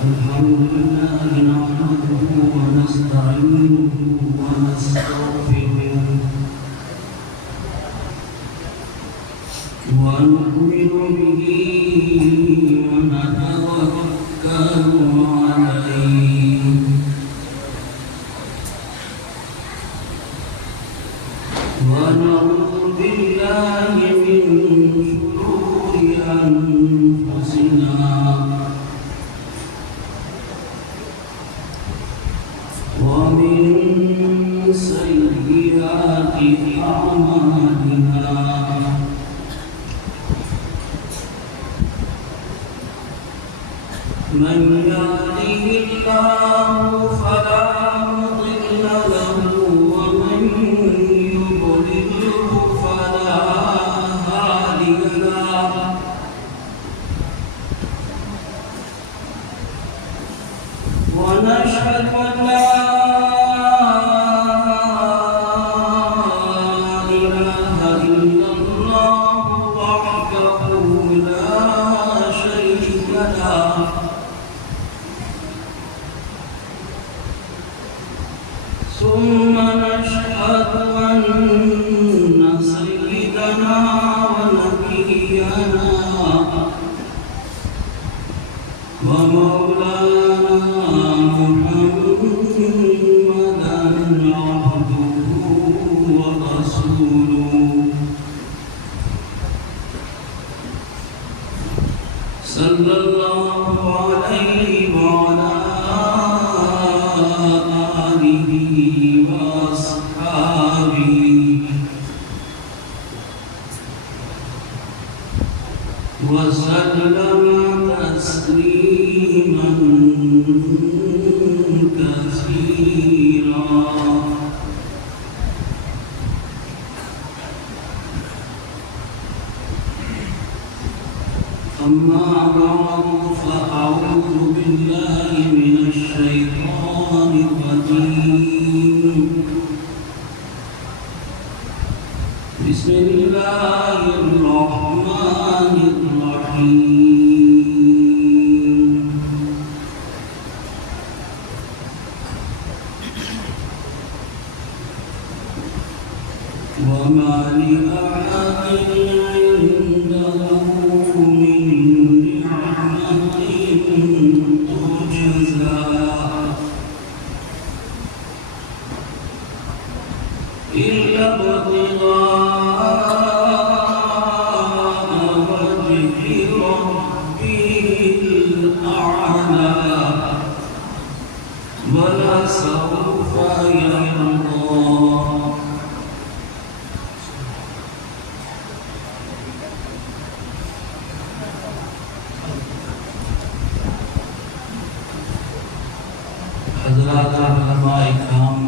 الحمد لله نحمده ونستعينه ونستغفره ونؤمن به ونتوكل عليه ونعوذ بالله من شرور أنفسنا ومن سيئات أعمالنا من يهده الله فلا مضل له ومن يضلله فلا هادي له ونشهد أن لا إله إلا الله وحده لا شريك له ثم نشهد أن سيدنا ونبينا ومولانا محمدا عبده ورسوله صلى الله عليه وعلى آله وأصحابه وسلم تسليما كثيرا أما بعد فأعوذ بالله من الشيطان الرجيم بسم الله الرحمن الرحيم وما لأحد عنده من نعمة تجزى إلا ابتغاء وجه ربه الأعلى ولسوف يرضى حضرات علماء کرام،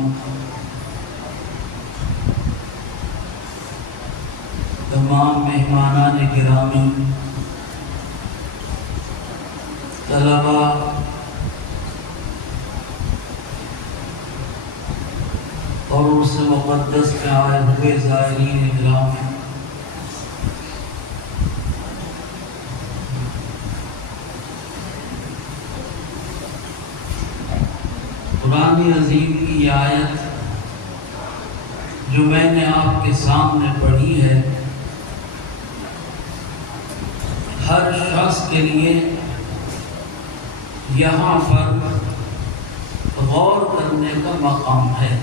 تمام مہمانان گرامی، طلباء اور عرس مقدس میں آئے ہوئے زائرین گرامی، قرآن عظیم کی آیت جو میں نے آپ کے سامنے پڑھی ہے، ہر شخص کے لیے یہاں پر غور کرنے کا مقام ہے۔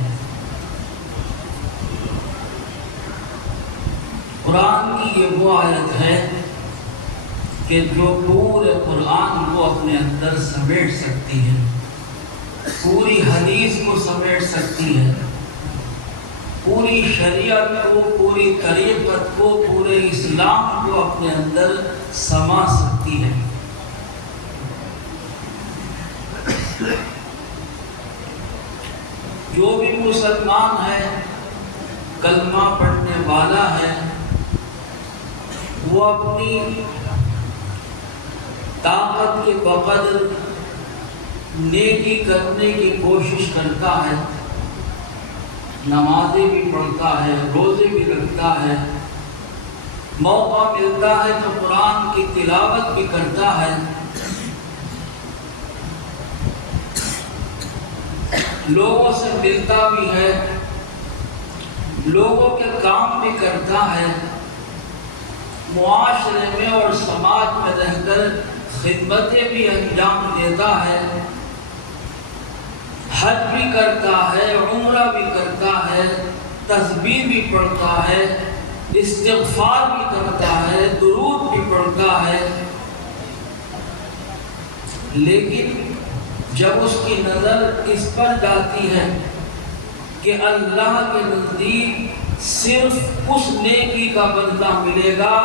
قرآن کی یہ وہ آیت ہے کہ جو پورے قرآن کو اپنے اندر سمیٹ سکتی ہے، پوری حدیث کو سمیٹ سکتی ہے، پوری شریعت کو، پوری طریقت کو، پورے اسلام کو اپنے اندر سما سکتی ہے۔ جو بھی مسلمان ہے، کلمہ پڑھنے والا ہے، وہ اپنی طاقت کے بقدر نیکی کرنے کی کوشش کرتا ہے، نمازیں بھی پڑھتا ہے، روزے بھی رکھتا ہے، موقع ملتا ہے تو قرآن کی تلاوت بھی کرتا ہے، لوگوں سے ملتا بھی ہے، لوگوں کے کام بھی کرتا ہے، معاشرے میں اور سماج میں رہ کر خدمتیں بھی انجام دیتا ہے، حج بھی کرتا ہے، عمرہ بھی کرتا ہے، تسبیح بھی پڑھتا ہے، استغفار بھی کرتا ہے، درود بھی پڑھتا ہے، لیکن جب اس کی نظر اس پر جاتی ہے کہ اللہ کے نزدیک صرف اس نیکی کا بدلہ ملے گا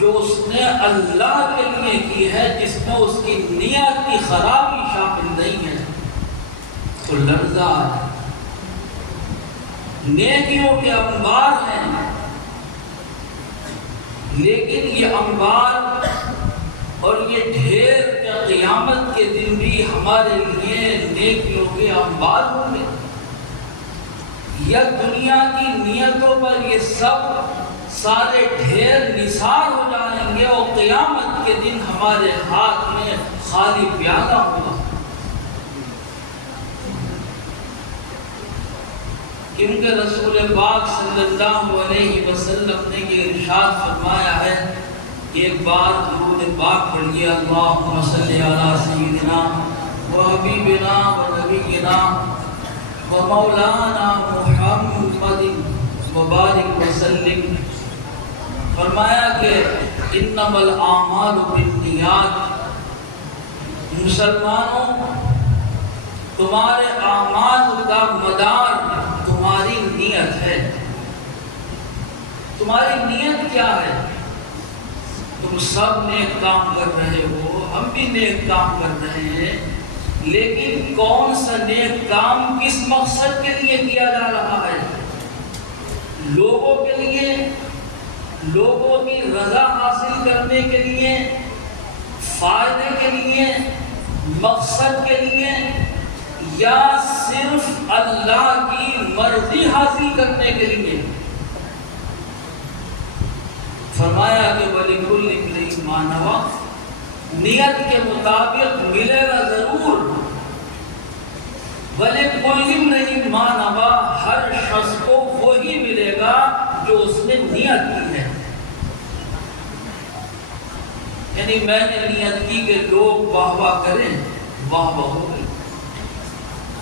جو اس نے اللہ کے لیے کی ہے، جس میں اس کی نیت کی خرابی شامل نہیں ہے، تو لرزہ آتا ہے۔ نیکیوں کے انبار ہیں، لیکن یہ انبار اور یہ ڈھیر قیامت کے دن بھی ہمارے لیے نیکیوں کے انبار ہوں گے، یا دنیا کی نیتوں پر یہ سب سارے ڈھیر نثار ہو جائیں گے اور قیامت کے دن ہمارے ہاتھ میں خالی پیالہ ہوگا۔ کیونکہ رسول پاک صلی اللہ علیہ وسلم نے یہ ارشاد فرمایا ہے، ایک بار درود پاک پڑھیے، اللہم صلی علی سیدنا و حبیبنا و نبینا و مولانا محمد مبارک وسلم۔ فرمایا کہ انما الاعمال بالنیات، مسلمانوں تمہارے اعمال کا مدار تمہاری نیت ہے۔ تمہاری نیت کیا ہے؟ تم سب نیک کام کر رہے ہو، ہم بھی نیک کام کر رہے ہیں، لیکن کون سا نیک کام کس مقصد کے لیے کیا جا رہا ہے؟ لوگوں کے لیے، لوگوں کی رضا حاصل کرنے کے لیے، فائدے کے لیے، مقصد کے لیے، یا صرف اللہ کی مرضی حاصل کرنے کے لیے؟ فرمایا کہ وَلِكُلِّ امْرِئٍ مَّا نَوَىٰ، نیت کے مطابق ملے گا ضرور۔ وَلِكُلِّ امْرِئٍ مَّا نَوَىٰ، ہر شخص کو وہی ملے گا جو اس نے نیت کی ہے۔ یعنی میں نے نیت کی کہ لوگ واہ واہ کریں، واہ واہ ہو گئی،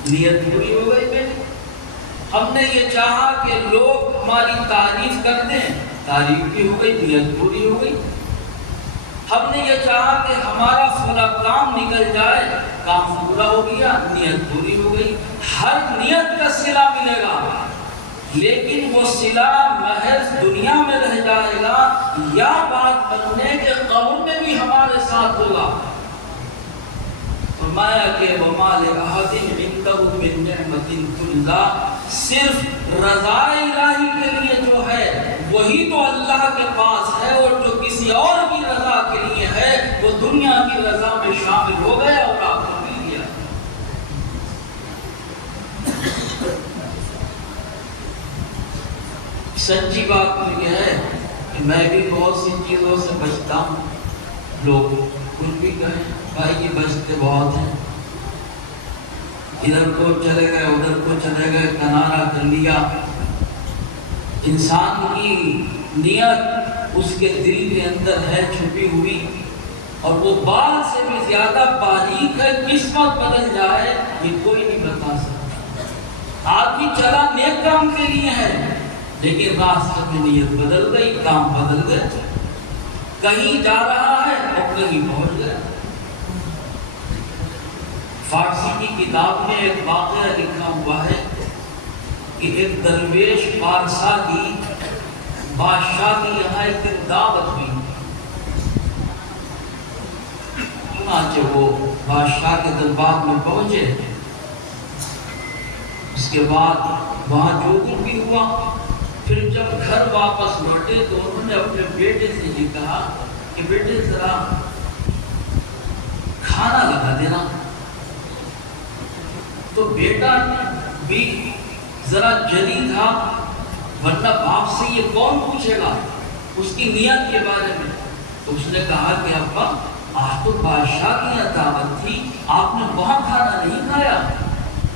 نیت پوری ہو گئی میری۔ ہم نے یہ چاہا کہ لوگ ہماری تعریف کر دیں، تعریف بھی ہو گئی، نیت پوری ہو گئی۔ ہم نے یہ چاہا کہ ہمارا فلاں کام نکل جائے، کام پورا ہو گیا، نیت پوری ہو گئی۔ ہر نیت کا صلہ ملے گا، لیکن وہ صلہ محض دنیا میں رہ جائے گا یا بات بننے کے قبر میں بھی ہمارے ساتھ ہوگا۔ فرمایا کہ وَمَا لِأَحَدٍ عِندَهُ مِن نِعْمَةٍ تُجْزَىٰ، صرف رضا الہی کے لیے جو ہے وہی تو اللہ کے پاس ہے، اور جو کسی اور کی رضا کے لیے ہے وہ دنیا کی رضا میں شامل ہو گیا اور آپ کو مل گیا۔ سچی بات تو یہ ہے کہ میں بھی بہت سی چیزوں سے بچتا ہوں۔ لوگ کچھ بھی کہیں، بھائی یہ بچتے بہت ہیں، ادھر کو چلے گئے، ادھر کو چلے گئے، کنارہ کر لیا۔ انسان کی نیت اس کے دل کے اندر ہے چھپی ہوئی، اور وہ بال سے بھی زیادہ باریک ہے، قسمت بدل جائے یہ کوئی نہیں بتا سکتا۔ آدمی چلا نیک کام کے لیے ہے، لیکن راستہ میں نیت بدل گئی، کام بدل گئے، کہیں جا رہا ہے اور کہیں پہنچ گیا۔ فارسی کی کتاب میں ایک واقعہ لکھا ہوا ہے کہ ایک درویش پارسا کی بادشاہ کی یہاں ایک دعوت ہوئی، چنانچہ وہ بادشاہ کے دربار میں پہنچے۔ اس کے بعد وہاں جو کچھ بھی ہوا، پھر جب گھر واپس لوٹے تو انہوں نے اپنے بیٹے سے یہ کہا کہ بیٹے ذرا کھانا لگا دینا۔ تو بیٹا بھی ذرا جلی تھا، ورنہ باپ سے یہ کون پوچھے گا اس کی نیت کے بارے میں۔ تو اس نے کہا کہ ابا آج تو بادشاہ کی دعوت تھی، آپ نے وہاں کھانا نہیں کھایا،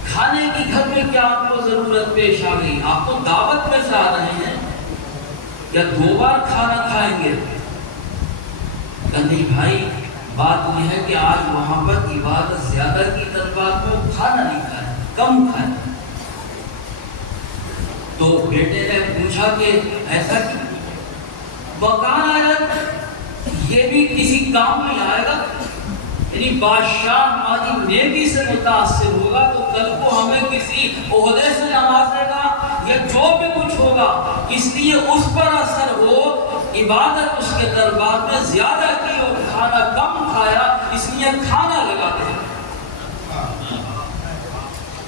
کھانے کی گھر میں کیا آپ کو ضرورت پیش آ گئی؟ آپ تو دعوت میں سے آ رہے ہیں، یا 2 بار کھانا کھائیں گے؟ کہ نہیں بھائی، بات یہ ہے کہ آج وہاں پر عبادت زیادہ کی طرف کو کھانا نہیں کھائیں، کم کھائیں۔ تو بیٹے نے پوچھا کہ ایسا کیوں؟ وکان آیا، یہ بھی کسی کام میں آئے گا، یعنی بادشاہ ہماری نیکی سے متاثر ہوگا تو کل کو ہمیں کسی عہدے سے نوازے گا یا جو بھی کچھ ہوگا، اس لیے اس پر اثر ہو، عبادت اس کے دربار میں زیادہ کی اور کھانا کم کھایا، اس لیے کھانا لگا دیا۔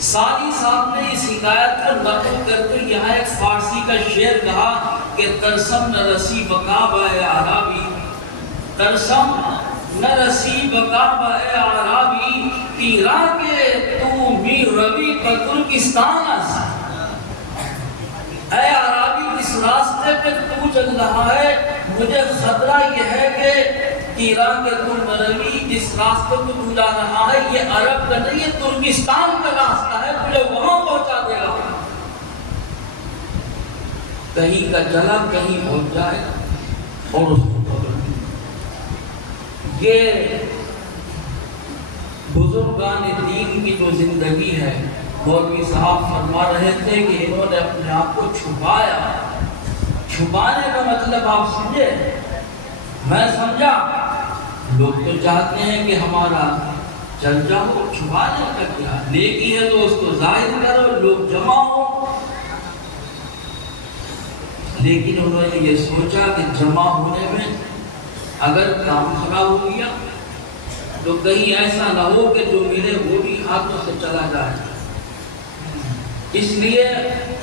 سادی صاحب نے اس حکایت کو نقل کرتے یہاں ایک فارسی کا شعر کہا کہ ترسم نہ رسی بقاب اے عرابی، ترسم نہ رسی بقاب اے عرابی، تیرا کے تو می روی کا ترکستان اس، اے عرابی اس راستے پہ تو چل رہا ہے، مجھے خطرہ یہ ہے کہ ایران کے تم روی جس راستے کو تو جا رہا ہے یہ عرب کا نہیں، یہ ترکستان کا راستہ ہے، تجھے وہاں پہنچا دے گا، کہیں کا چلا کہیں پہنچ جائے اور اس کو پکڑ۔ یہ بزرگان دین کی جو زندگی ہے، مولوی صاحب فرما رہے تھے کہ انہوں نے اپنے آپ کو چھپایا۔ چھپانے کا مطلب آپ سمجھے؟ میں سمجھا، لوگ تو چاہتے ہیں کہ ہمارا چرچا ہو، چھپانے کا کیا؟ نیکی ہے تو اس کو ظاہر کرو، لوگ جمع ہو۔ لیکن انہوں نے یہ سوچا کہ جمع ہونے میں اگر کام خراب ہو گیا تو کہیں ایسا نہ ہو کہ جو ملے وہ بھی ہاتھوں سے چلا جائے، اس لیے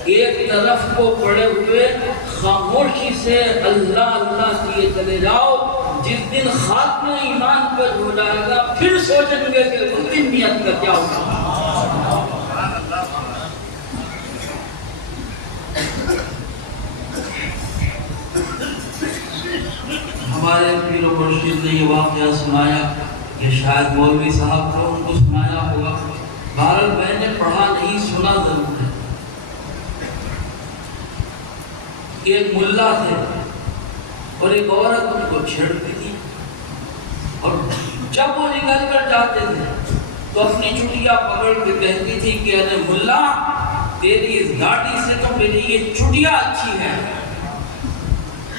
ایک طرف کو پڑے ہوئے خاموشی سے اللہ اللہ کیے چلے جاؤ، جس دن خاتمہ ایمان پر ہو جائے گا پھر سوچیں گے کہ اس دن نیت کا کیا ہوگا۔ ہمارے پیر و مرشد نے یہ واقعہ سنایا کہ شاید مولوی صاحب کو ان کو سنایا ہوگا، بہرحال میں نے پڑھا نہیں، سنا ضرور ہے کہ ایک ملا تھے اور ایک عورت ان کو چھیڑتی تھی، اور جب وہ نکل کر جاتے تھے تو اپنی چٹیا پکڑ کے کہتی تھی کہ ارے ملا، تیری اس داڑھی سے تو میری یہ چٹیا اچھی ہے،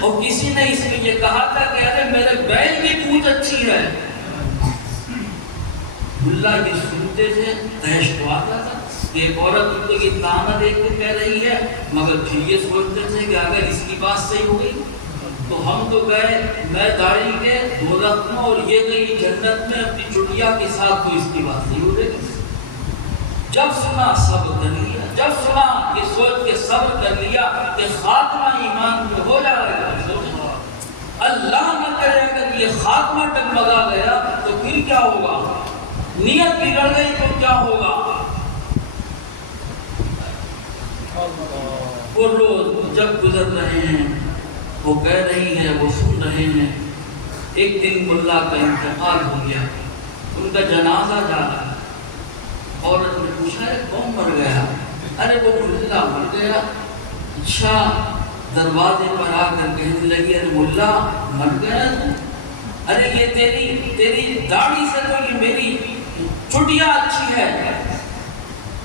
اور کسی نے اس میں یہ کہا تھا کہ ارے میرے بیل کی پونچھ اچھی ہے۔ ملا کی سنتے تھے تحش تو آتا تھا کہ ایک عورت ان کو یہ تانا دے کے کہہ رہی ہے، مگر پھر یہ سوچتے تھے کہ اگر اس کی بات صحیح ہوئی تو ہم تو گئے میں داڑھی کے دوزخ میں اور یہ گئی جنت میں اپنی چٹیا کے ساتھ، تو اس کی بات صحیح ہو رہی ہے۔ جب سنا صبر کر لیا، جب سنا یہ سوچ کے صبر کر لیا کہ خاتمہ ایمان میں ہو جائے گا، اللہ نہ کرے اگر یہ خاتمہ ڈگمگا گیا تو پھر کیا ہوگا، نیت بگڑ گئی تو کیا ہوگا۔ وہ روز جب گزر رہے ہیں، وہ کہہ رہی ہے، وہ سن رہے ہیں، ایک دن ملا کا انتقال ہو گیا، ان کا جنازہ جا رہا ہے، عورت نے پوچھا ہے کون مر گیا؟ ارے وہ ملا مر گیا۔ اچھا، دروازے پر آ کر کہنے لگی ارے ملا مر گیا تو؟ ارے یہ تیری داڑھی سے تو یہ میری چٹیا اچھی ہے۔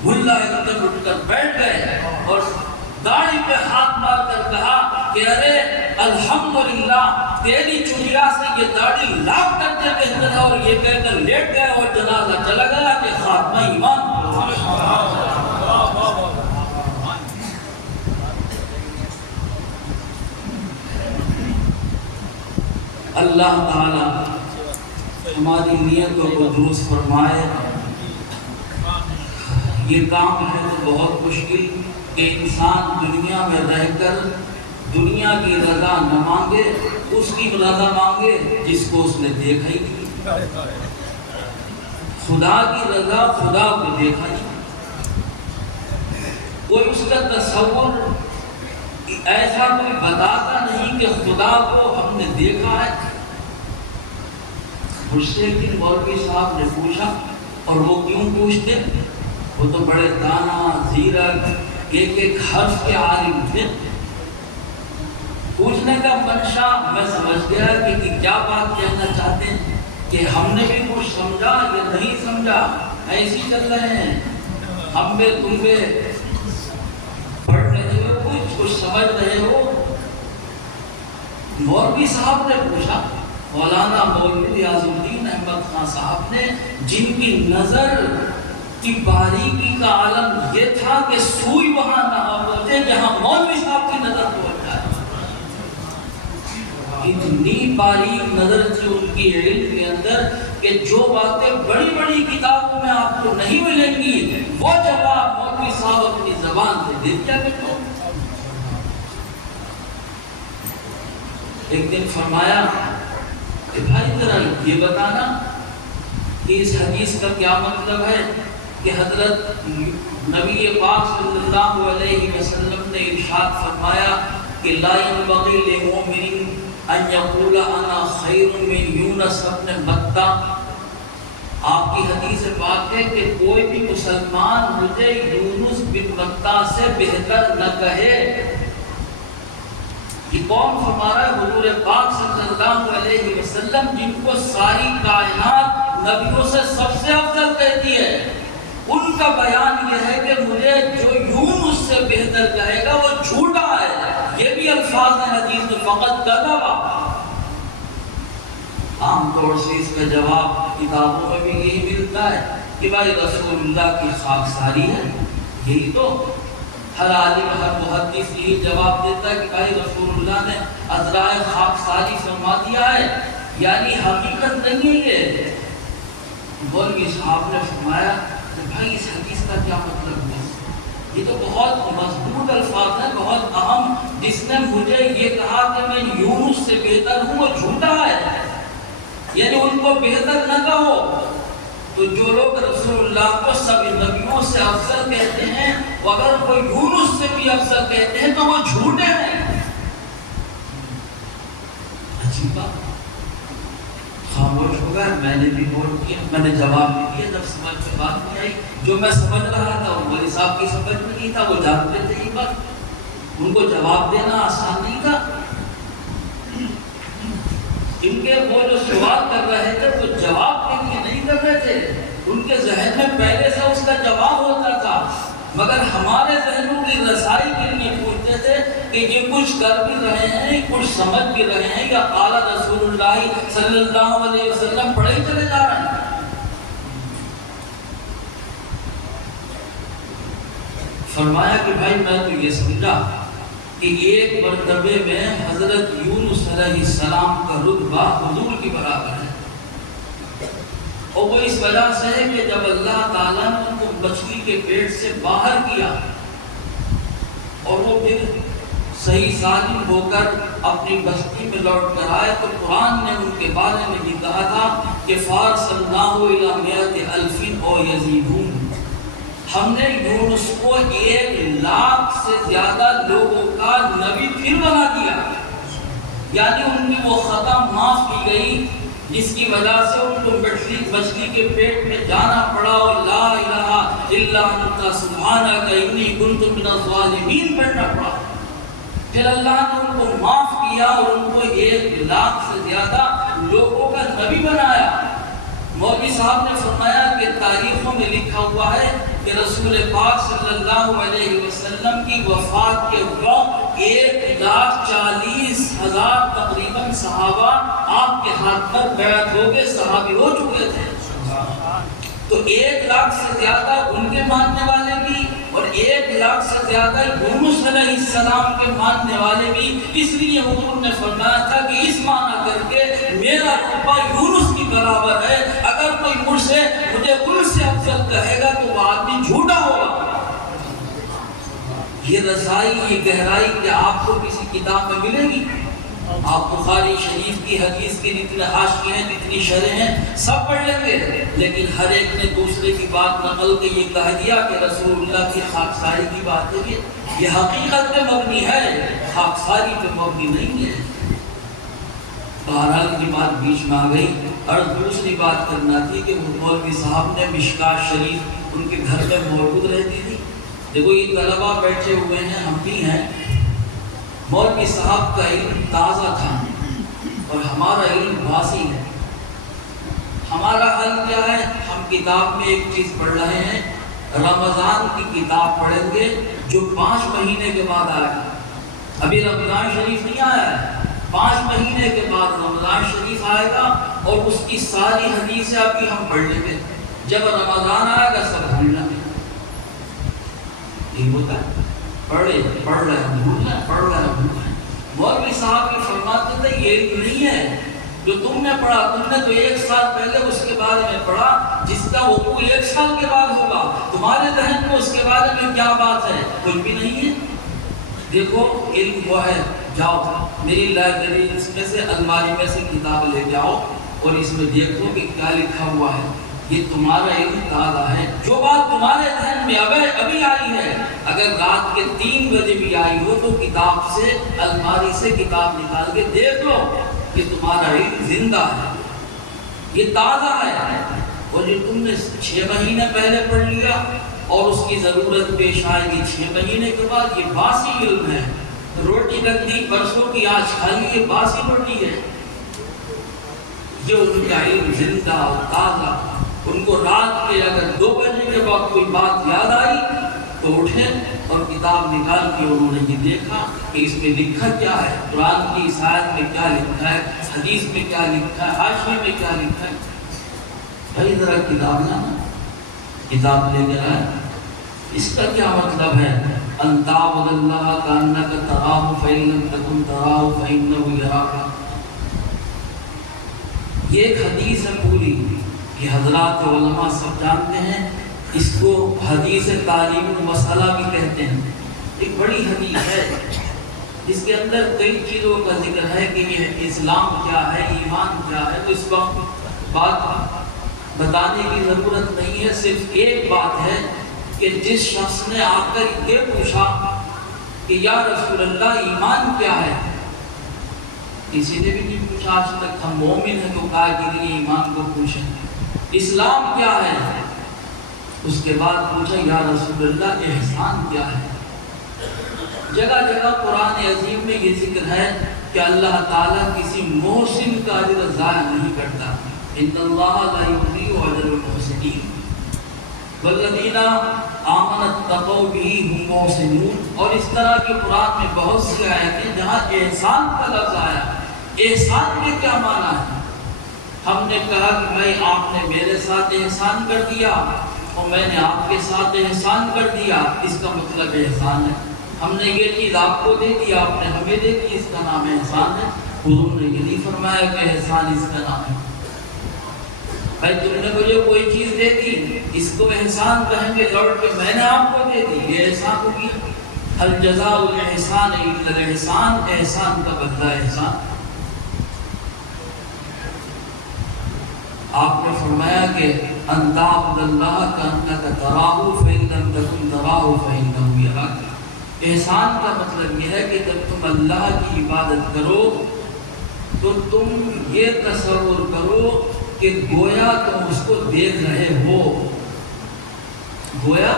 ملا ایک دم اٹھ کر بیٹھ گئے اور داڑھی پہ ہاتھ مار کر کہا کہ ارے الحمدللہ تیری چٹیا سے یہ داڑھی لاکھ کر کے بہتر ہے، اور یہ کہہ کر لیٹ گیا اور جنازہ چلا گیا کہ خاتمہ ایمان۔ اللہ تعالی ہماری نیتوں کو درست فرمائے۔ یہ کام ہے تو بہت مشکل کہ انسان دنیا میں رہ کر دنیا کی رضا نہ مانگے، اس کی رضا مانگے جس کو اس نے دیکھا ہی نہیں، خدا کی رضا خدا کو دیکھا ہی نہیں، کوئی اس کا تصور ایسا کوئی بتاتا نہیں کہ خدا کو ہم نے دیکھا ہے۔ مجھ سے ایک دن مولوی صاحب نے پوچھا، اور وہ کیوں پوچھتے؟ وہ تو بڑے دانا زیرک ایک ایک حرف کے عالم تھے۔ پوچھنے کا منشا میں سمجھ گیا کہ کیا بات کہنا چاہتے ہیں، کہ ہم نے بھی کچھ سمجھا یا نہیں سمجھا، ایسی چل رہے ہیں ہم بے تم بے، پڑھ رہے ہو کچھ سمجھ رہے ہو۔ مولوی صاحب نے پوچھا، مولانا مولوی ریاض الدین احمد خان صاحب نے، جن کی نظر کی باریکی کا عالم یہ تھا کہ سوئی وہاں نہ پہنچے جہاں مولوی صاحب کی نظر پہنچ جائے، اتنی باریک نظر تھی ان کی علم کے اندر کہ جو باتیں بڑی بڑی کتابوں میں آپ کو نہیں ملیں گی، وہ جواب مولوی صاحب اپنی زبان سے دے دیا کرتے۔ ایک دن فرمایا کہ بھائی ذرا یہ بتانا کہ اس حدیث کا کیا مطلب ہے کہ حضرت نبی پاک صلی اللہ علیہ وسلم نے ارشاد فرمایا کہ لا ينبغي لمؤمن ان يقول انا خیر من یونس ابن متى۔ آپ کی حدیث پاک ہے کہ کوئی بھی مسلمان مجھے یونس بن متى سے بہتر نہ کہے۔ یہ کون فرما رہا ہے؟ حضور پاک صلی اللہ علیہ وسلم، جن کو ساری کائنات نبیوں سے سب سے افضل کہتی ہے، ان کا بیان یہ ہے کہ مجھے جو یونس سے بہتر کہے گا وہ جھوٹا ہے۔ یہ بھی الفاظ ہیں حدیث میں، فقط کذبا۔ عام طور سے اس کا جواب کتابوں میں بھی یہی ملتا ہے کہ بھائی رسول اللہ کی خاکساری ہے۔ یہی تو ہر عالم ہر محدث یہی جواب دیتا ہے کہ بھائی رسول اللہ نے عذرائے خاکساری فرما دیا ہے، یعنی حقیقت نہیں ہے یہ۔ مولوی صاحب نے فرمایا کہ بھائی اس حدیث کا کیا مطلب ہے؟ یہ تو بہت مضبوط الفاظ ہیں، بہت اہم۔ جس نے مجھے یہ کہا کہ میں یونس سے بہتر ہوں وہ جھوٹا ہے، یعنی ان کو بہتر نہ کہو۔ تو جو لوگ رسول اللہ کو سب نبیوں سے افضل کہتے ہیں، اگر کوئی یونس سے بھی افضل کہتے ہیں تو وہ جھوٹے ہیں۔ عجیب بات، خاموش ہو گیا۔ میں نے بھی غور کیا، میں نے جواب نہیں دیا جب سمجھ میں بات نہیں آئی۔ جو میں سمجھ رہا تھا وہ مولوی صاحب کی سمجھ میں نہیں تھا، وہ جانتے تھے یہ بات، ان کو جواب دینا آسان نہیں تھا۔ ان کے وہ جو سوال کر رہے تھے وہ جواب کے لیے نہیں کر رہے تھے، ان کے ذہن میں پہلے سے اس کا جواب ہوتا تھا، مگر ہمارے ذہنوں کی رسائی کے لیے پوچھتے تھے کہ یہ کچھ کر بھی رہے ہیں، کچھ سمجھ بھی رہے ہیں، یا قال رسول اللہ صلی اللہ علیہ وسلم پڑھے ہی چلے جا رہے ہیں۔ فرمایا کہ بھائی میں تو یہ سمجھا کہ ایک مرتبے میں حضرت یونس علیہ السلام کا رتبہ حضور کی برابر ہے، اور وہ اس وجہ سے ہے کہ جب اللہ تعالیٰ نے ان کو مچھلی کے پیٹ سے باہر کیا اور وہ پھر صحیح سالم ہو کر اپنی بستی میں لوٹ کر آئے، تو قرآن نے ان کے بارے میں یہ کہا تھا کہ فَأَرْسَلْنَاهُ إِلَىٰ مِائَةِ أَلْفٍ أَوْ يَزِيدُونَ۔ ہم نے یونس کو 1,00,000 سے زیادہ لوگوں کا نبی پھر بنا دیا، یعنی ان کی وہ خطا معاف کی گئی جس کی وجہ سے ان کو مچھلی کے پیٹ میں جانا پڑا اور لا الہ الا انت سبحانک انی کنت من الظالمین پڑھنا پڑا۔ پھر اللہ نے ان کو معاف کیا اور ان کو 1,00,000 سے زیادہ لوگوں کا نبی بنایا۔ مولوی صاحب نے فرمایا کہ تاریخوں میں لکھا ہوا ہے کہ رسول پاک صلی اللہ علیہ وسلم کی وفات کے وقت 1,40,000 تقریباً صحابہ آپ کے ہاتھ پر بیعت ہو کے صحابی ہو چکے تھے۔ تو 1,00,000 سے زیادہ ان کے ماننے والے بھی اور 1,00,000 سے زیادہ یونس علیہ السلام کے ماننے والے بھی۔ اس لیے حضور نے فرمایا تھا کہ اس معنی کر کے میرا رتبہ یونس کی برابر ہے، اگر کوئی مجھے ان سے افضل کہے گا تو وہ آدمی جھوٹا ہوگا۔ یہ رسائی، یہ گہرائی کیا آپ کو کسی کتاب میں ملے گی؟ آپ بخاری شریف کی حدیث کے جتنے حاشیے ہیں، جتنی شرح ہیں، سب پڑھ لیں گے، لیکن ہر ایک نے دوسرے کی بات نقل کے یہ کہہ دیا کہ رسول اللہ کی خاکساری کی بات ہے۔ یہ حقیقت پہ مبنی ہے، خاکساری پہ مبنی نہیں ہے۔ بہرحال کی بات بیچ میں آ گئی، اور دوسری بات کرنا تھی کہ مولوی صاحب نے مشکات شریف ان کے گھر میں موجود رہتی تھی. دیکھو یہ طلبا بیٹھے ہوئے ہیں، ہم بھی ہیں. مولوی صاحب کا علم تازہ تھا اور ہمارا علم باسی ہے. ہمارا حل کیا ہے؟ ہم کتاب میں ایک چیز پڑھ رہے ہیں، رمضان کی کتاب پڑھیں گے جو 5 مہینے کے بعد آئے گا. ابھی رمضان شریف نہیں آیا ہے، 5 مہینے کے بعد رمضان شریف آئے گا اور اس کی ساری حدیثیں ابھی ہم پڑھ لیں گے. جب رمضان آئے گا سب بھول لیں گے. یہ ہوتا ہے، پڑھ رہے ہیں بھول رہے ہیں. مولوی صاحب بھی فرماتے تھے یہ علم نہیں ہے جو تم نے پڑھا، تم نے تو 1 سال پہلے اس کے بارے میں پڑھا جس کا وقوع 1 سال کے بعد ہوگا. تمہارے ذہن میں اس کے بارے میں کیا بات ہے؟ کچھ بھی نہیں ہے. دیکھو علم وہ ہے، جاؤ میری لائبریری اس میں سے الماری میں سے کتاب لے جاؤ اور اس میں دیکھو کہ کیا لکھا ہوا ہے. یہ تمہارا علم تازہ ہے. جو بات تمہارے ذہن میں ابھی آئی ہے، اگر رات کے 3 بجے بھی آئی ہو تو کتاب سے، الماری سے کتاب نکال کے دیکھ لو کہ تمہارا علم زندہ ہے، یہ تازہ ہے. اور جو تم نے 6 مہینے پہلے پڑھ لیا اور اس کی ضرورت پیش آئے گی 6 مہینے کے بعد، یہ باسی علم ہے. روٹی گندی پرسوں کی آج کھا لی، یہ باسی روٹی ہے. یہ ان کا علم زندہ اور تازہ. ان کو رات کے اگر 2 بجے کے بعد کوئی بات یاد آئی تو اٹھے اور کتاب نکال کے انہوں نے یہ دیکھا کہ اس میں لکھا کیا ہے، قرآن کی اس آیت میں کیا لکھا ہے، حدیث میں کیا لکھا ہے، حاشیے میں کیا لکھا ہے. بھائی ذرا کتاب لانا، کتاب لے کر آئے. اس کا کیا مطلب ہے؟ ان تعبد اللہ کانک تراہ فإن لم تکن تراہ فإنہ یراک. یہ ایک حدیث ہے پوری، یہ حضرات علماء سب جانتے ہیں. اس کو حدیث تعلیم مسئلہ بھی کہتے ہیں. ایک بڑی حدیث ہے جس کے اندر کئی چیزوں کا ذکر ہے کہ یہ اسلام کیا ہے، ایمان کیا ہے. تو اس وقت بات بتانے کی ضرورت نہیں ہے، صرف ایک بات ہے کہ جس شخص نے آ کر یہ پوچھا کہ یا رسول اللہ ایمان کیا ہے، کسی نے بھی نہیں پوچھا آج تک. ہم مومن ہیں تو کہا کہ نہیں ایمان کو پوچھیں. اسلام کیا ہے؟ اس کے بعد پوچھا یا رسول اللہ احسان کیا ہے. جگہ جگہ قرآن عظیم میں یہ ذکر ہے کہ اللہ تعالیٰ کسی محسن کا اجر ضائع نہیں کرتا. ان اللہ لا یضیع اجر المحسنین والذین آمنوا اتقوا به هم محسنون. اور اس طرح کی قرآن میں بہت سی آیتیں جہاں احسان کا لفظ آیا. احسان کے کیا معنی ہے؟ ہم نے کہا کہ بھائی آپ نے میرے ساتھ احسان کر دیا اور میں نے آپ کے ساتھ احسان کر دیا، اس کا مطلب احسان ہے. ہم نے یہ چیز آپ کو دے دی، آپ نے ہمیں دے دی، اس کا نام احسان ہے. حضور نے یہ نہیں فرمایا کہ احسان اس کا نام ہے. بھائی تم نے مجھے کوئی چیز دے دی، اس کو احسان کہیں گے لوٹ کے میں نے آپ کو دے دی، یہ احسان ہو گیا. هل جزاء الاحسان الا الاحسان. احسان کا بدلہ احسان. آپ نے فرمایا کہ ان تعبد اللہ کانک تراہ فإن لم تکن تراہ فإنہ یراک. احسان کا مطلب یہ ہے کہ جب تم اللہ کی عبادت کرو تو تم یہ تصور کرو کہ گویا تم اس کو دیکھ رہے ہو، گویا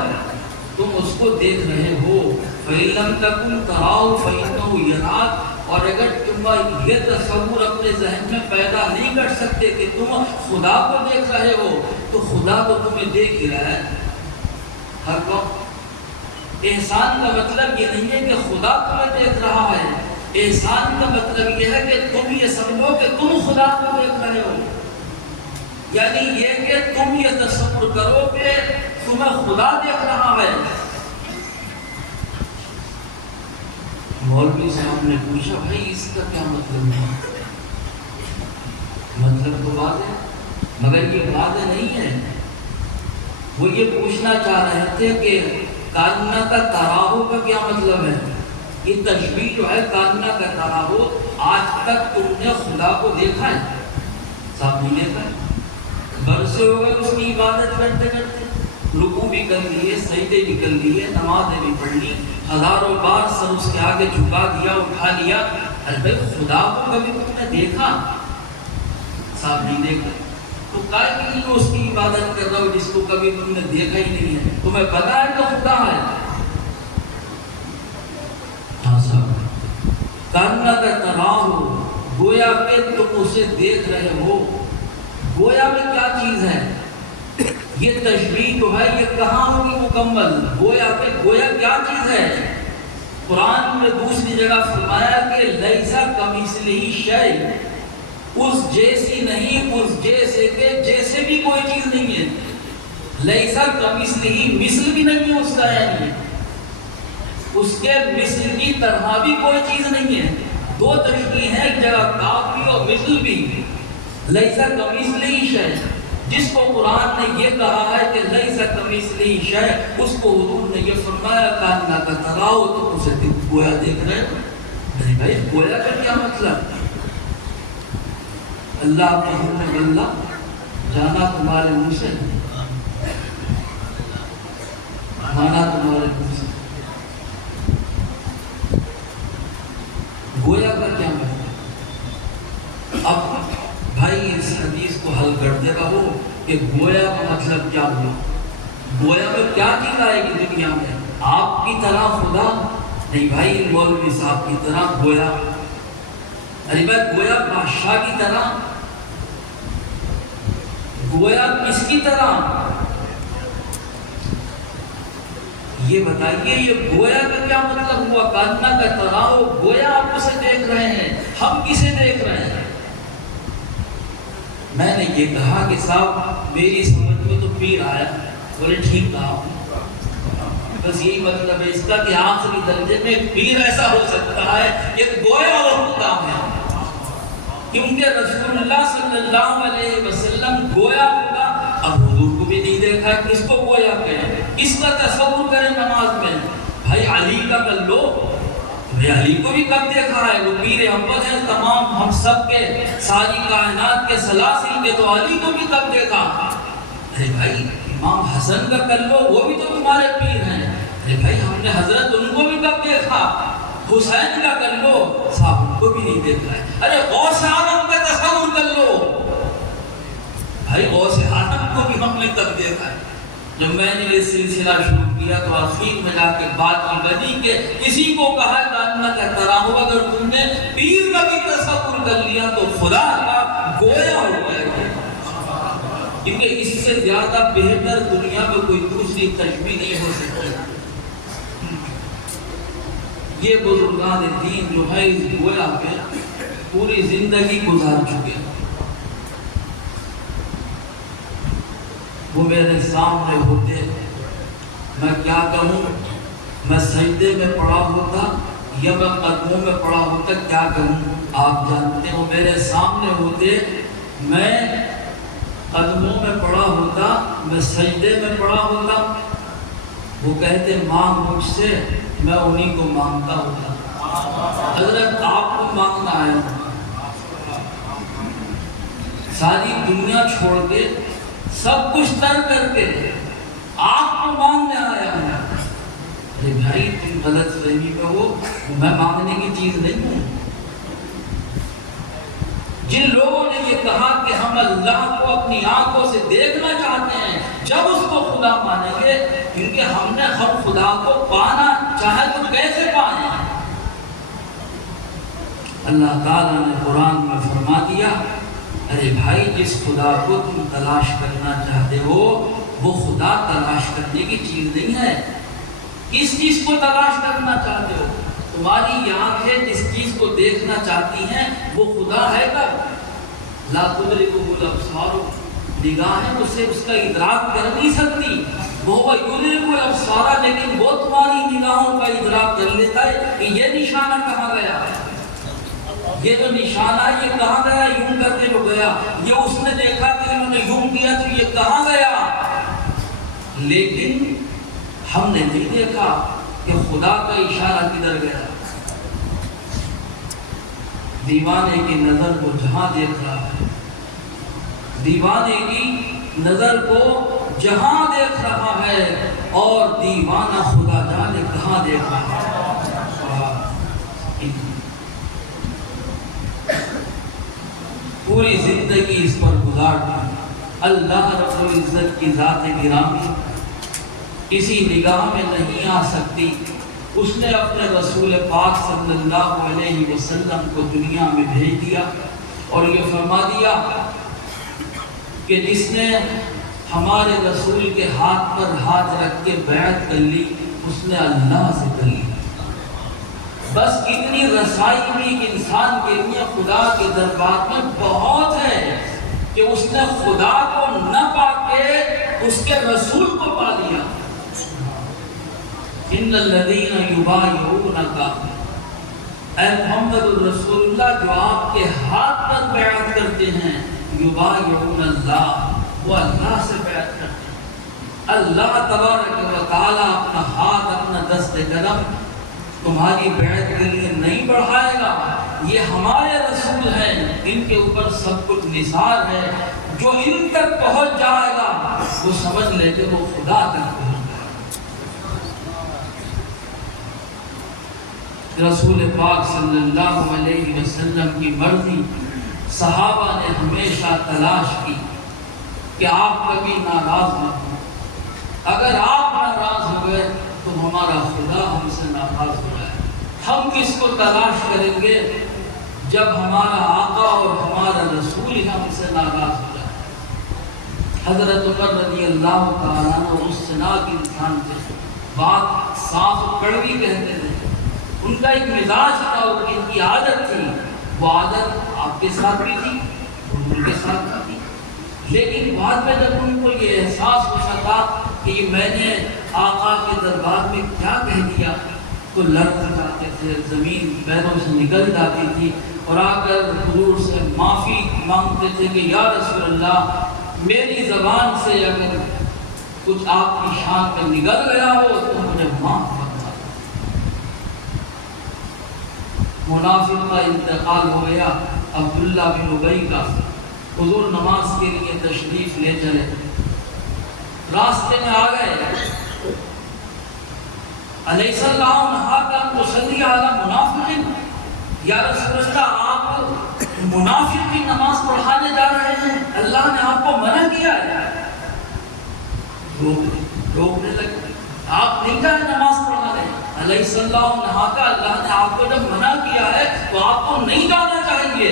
تم اس کو دیکھ رہے ہو. فإن لم تکن تراہ فإنہ یراک. اور اگر تم یہ تصور اپنے ذہن میں پیدا نہیں کر سکتے کہ تم خدا کو دیکھ رہے ہو تو خدا تو تمہیں دیکھ ہی رہا ہے ہر وقت. احسان کا مطلب یہ نہیں ہے کہ خدا تمہیں دیکھ رہا ہے. احسان کا مطلب یہ ہے کہ تم یہ سمجھو کہ تم خدا کو دیکھ رہے ہو. یعنی یہ کہ تم یہ تصور کرو کہ تمہیں خدا دیکھ رہا ہے. مولوی صاحب نے پوچھا بھائی اس کا کیا مطلب ہے؟ مطلب تو واضح ہے مگر یہ واضح نہیں ہے. وہ یہ پوچھنا چاہ رہے تھے کہ کاننا کا تراہو کا کیا مطلب ہے. یہ تشبیہ جو ہے کاننا کا تراہو، آج تک تم نے خدا کو دیکھا ہے؟ صاحب نہیں دیکھا ہے. برسے ہو گئے اس کی عبادت کرتے کرتے، رکوع بھی کر لیے، سجدے بھی کر لیے، نمازیں بھی پڑھ لی، ہزاروں بار سر اس کے آگے جھکا دیا، اٹھا لیا. ارے بھائی خدا کو کبھی تم نے دیکھا؟ صاحب نہیں دیکھا. تو کائے کے لیے اس کی عبادت کر رہا ہو جس کو کبھی تم نے دیکھا ہی نہیں ہے؟ تمہیں پتا ہے تو خدا ہے؟ ہاں صاحب، کانک تراہو، گویا کہ تم اسے دیکھ رہے ہو۔ گویا میں کیا چیز ہے؟ یہ تشبیہ تو ہے، یہ کہاں ہوگی مکمل؟ گویا کہ گویا کیا چیز ہے؟ قرآن میں دوسری جگہ فرمایا کہ لیسا کمثلہ شیء، اس جیسی نہیں، اس جیسے کے جیسے بھی کوئی چیز نہیں ہے۔ لیسا کمثلہ، مثل بھی نہیں ہے اس کا، یعنی اس کے مثل کی طرح بھی کوئی چیز نہیں ہے۔ دو تشبیہ ہیں، ایک جگہ کاف بھی اور مثل بھی۔ لیسا کمثلہ شیء، جس کو قرآن نے یہ کہا ہے کہ لیسا کمثلہ شیء، اس کو حضور نے یہ فرمایا کانک تراہو، تو اسے گویا دیکھ رہے ہو۔ نہیں بھائی، گویا کا کیا مطلب؟ اللہ کا حکم اللہ جانا تمہارے منہ سے، مانا تمہارے منہ سے۔ گویا کا کیا مطلب؟ اب بھائی اس حدیث کو حل کرتے رہو کہ گویا کا مطلب کیا ہوا۔ گویا میں کیا چیز آئے گی دنیا میں؟ آپ کی طرح خدا نہیں بھائی، مولوی صاحب کی طرح گویا، ارے بھائی گویا بادشاہ کی طرح، گویا کس کی طرح؟ یہ بتائیے، یہ گویا کا کیا مطلب ہوا؟ کانک تراہو، گویا آپ اسے دیکھ رہے ہیں، ہم کسے دیکھ رہے ہیں؟ میں نے یہ کہا کہ صاحب میری سمجھ میں تو پیر آیا، بولے ٹھیک کہا، بس یہی مطلب ہے اس کا کہ آخری درجے میں پیر ایسا ہو سکتا ہے کہ گویا اور خدا ہے، کیونکہ رسول اللہ صلی اللہ علیہ وسلم گویا ہوگا۔ اب حضور کو بھی نہیں دیکھا، کس کو گویا کہیں؟ کس کا تصور کریں نماز میں؟ بھائی علی کا کر لو، بھائی علی کو بھی کب دیکھا ہے؟ وہ پیر اول ہے تمام ہم سب کے، ساری کائنات کے سلاسل کے، تو علی کو بھی کب دیکھا؟ ارے بھائی امام حسن کا کر لو، وہ بھی تو تمہارے پیر ہیں، ارے بھائی ہم نے حضرت ان کو بھی کب دیکھا؟ حسین کا کر لو، صاحب ان کو بھی نہیں دیکھا ہے۔ ارے غوث اعظم کا تصور کر لو، بھائی غوث اعظم کو بھی ہم نے کب دیکھا ہے؟ جب میں نے یہ سلسلہ شروع کیا تو آخر میں جا کے بات کی بنی کہ کسی کو کہا کانک تراہو، اگر تم نے پیر کا بھی تصور کر لیا تو خدا کا گویا ہو جائے گا، کیونکہ اس سے زیادہ بہتر دنیا میں کوئی دوسری تشبیہ نہیں ہو سکتی۔ یہ بزرگان دین جو ہے اس گویا پہ پوری زندگی گزار چکے ہیں، وہ میرے سامنے ہوتے، میں کیا کہوں، میں سجدے میں پڑا ہوتا یا میں قدموں میں پڑا ہوتا، کیا کہوں آپ جانتے ہو۔ میرے سامنے ہوتے، میں قدموں میں پڑا ہوتا، میں سجدے میں پڑا ہوتا، وہ کہتے مانگ مجھ سے، میں انہی کو مانگتا ہوتا۔ حضرت آپ کو مانگنا آیا ہوں، ساری دنیا چھوڑ کے، سب کچھ ترک کر کے آپ کو مانگنے آیا ہوں۔ ارے بھائی تم غلط فہمی میں ہو، میں مانگنے کی چیز نہیں ہوں۔ جن لوگوں نے یہ کہا کہ ہم اللہ کو اپنی آنکھوں سے دیکھنا چاہتے ہیں، جب اس کو خدا مانیں گے، کیونکہ ہم خدا کو پانا چاہے تو کیسے پائیں؟ اللہ تعالیٰ نے قرآن میں فرما دیا، ارے بھائی جس خدا کو تم تلاش کرنا چاہتے ہو وہ خدا تلاش کرنے کی چیز نہیں ہے۔ کس چیز کو تلاش کرنا چاہتے ہو؟ تمہاری آنکھیں جس چیز کو دیکھنا چاہتی ہیں وہ خدا ہے گا؟ لا تدرکہ الابصار، نگاہیں اسے اس کا ادراک کر نہیں سکتی، وہ یدرک الابصار، لیکن وہ تمہاری نگاہوں کا ادراک کر لیتا ہے کہ یہ نشانہ کہاں گیا ہے، یہ جو نشانہ یہ کہاں گیا، یوں کرتے جو گیا، یہ اس نے دیکھا کہ انہوں نے یوں کیا تو یہ کہاں گیا، لیکن ہم نے نہیں دیکھا کہ خدا کا اشارہ کدھر گیا۔ دیوانے کی نظر کو جہاں دیکھ رہا ہے، دیوانے کی نظر کو جہاں دیکھ رہا ہے، اور دیوانہ خدا جانے کہاں دیکھ رہا ہے۔ پوری زندگی اس پر گزار دی، اللہ رب العزت کی ذات گرامی کسی نگاہ میں نہیں آ سکتی، اس نے اپنے رسول پاک صلی اللہ علیہ وسلم کو دنیا میں بھیج دیا اور یہ فرما دیا کہ جس نے ہمارے رسول کے ہاتھ پر ہاتھ رکھ کے بیعت کر لی اس نے اللہ سے کر لی۔ بس اتنی رسائی بھی انسان کے لیے خدا کے دربار میں بہت ہے کہ اس نے خدا کو نہ پا کے اس کے رسول کو پا لیا۔ ان الذین یبایعونک، اے محمد الرسول اللہ جو آپ کے ہاتھ پر بیعت کرتے ہیں، یبایعون اللہ، وہ اللہ سے بیعت کرتے ہیں۔ اللہ تبارک و تعالیٰ اپنا ہاتھ، اپنا دست کرم تمہاری بیعت کے لیے نہیں بڑھائے گا، یہ ہمارے رسول ہیں، ان کے اوپر سب کچھ نثار ہے، جو ان تک پہنچ جائے گا وہ سمجھ لے کہ وہ خدا تک پہنچ گیا۔ رسول پاک صلی اللہ علیہ وسلم کی مرضی صحابہ نے ہمیشہ تلاش کی کہ آپ کبھی ناراض نہ ہوں، اگر آپ ناراض ہو گئے تو ہمارا خدا ہم سے ناراض ہو رہا ہے۔ ہم کس کو تلاش کریں گے جب ہمارا آقا اور ہمارا رسول ہی ہم سے ناراض ہو رہا ہے۔ حضرت عمر رضی اللہ تعالیٰ عنہ اس سناک انسان تھے، بات صاف و کڑوی کہتے تھے، ان کا ایک مزاج تھا اور ان کی عادت تھی، وہ عادت آپ کے ساتھ بھی تھی، ان کے ساتھ بھی تھی، لیکن بعد میں جب ان کو یہ احساس ہو سکا کہ یہ میں نے آقا کے دربار میں کیا کہہ دیا تو لرز جاتے تھے، زمین پیروں سے نکل جاتی تھی اور آ کر حضور سے معافی مانگتے تھے کہ یا رسول اللہ میری زبان سے اگر کچھ آپ کی شان میں نکل گیا ہو تو مجھے معاف کرنا۔ منافق کا انتقال ہو گیا، عبداللہ بن ابی کا، حضور نماز کے لیے تشریف لے چلے، راستے میں آ گئے، علیہ السلام نہاکا مصلی علی منافق، یا رسول اللہ آپ منافق کی نماز پڑھانے جا رہے ہیں، اللہ نے آپ کو منع کیا ہے۔ روکنے لگے، آپ نہیں جائیں نماز پڑھانے، علیہ السلام نہاکا، اللہ نے آپ کو جب منع کیا ہے تو آپ کو نہیں جانا چاہیے۔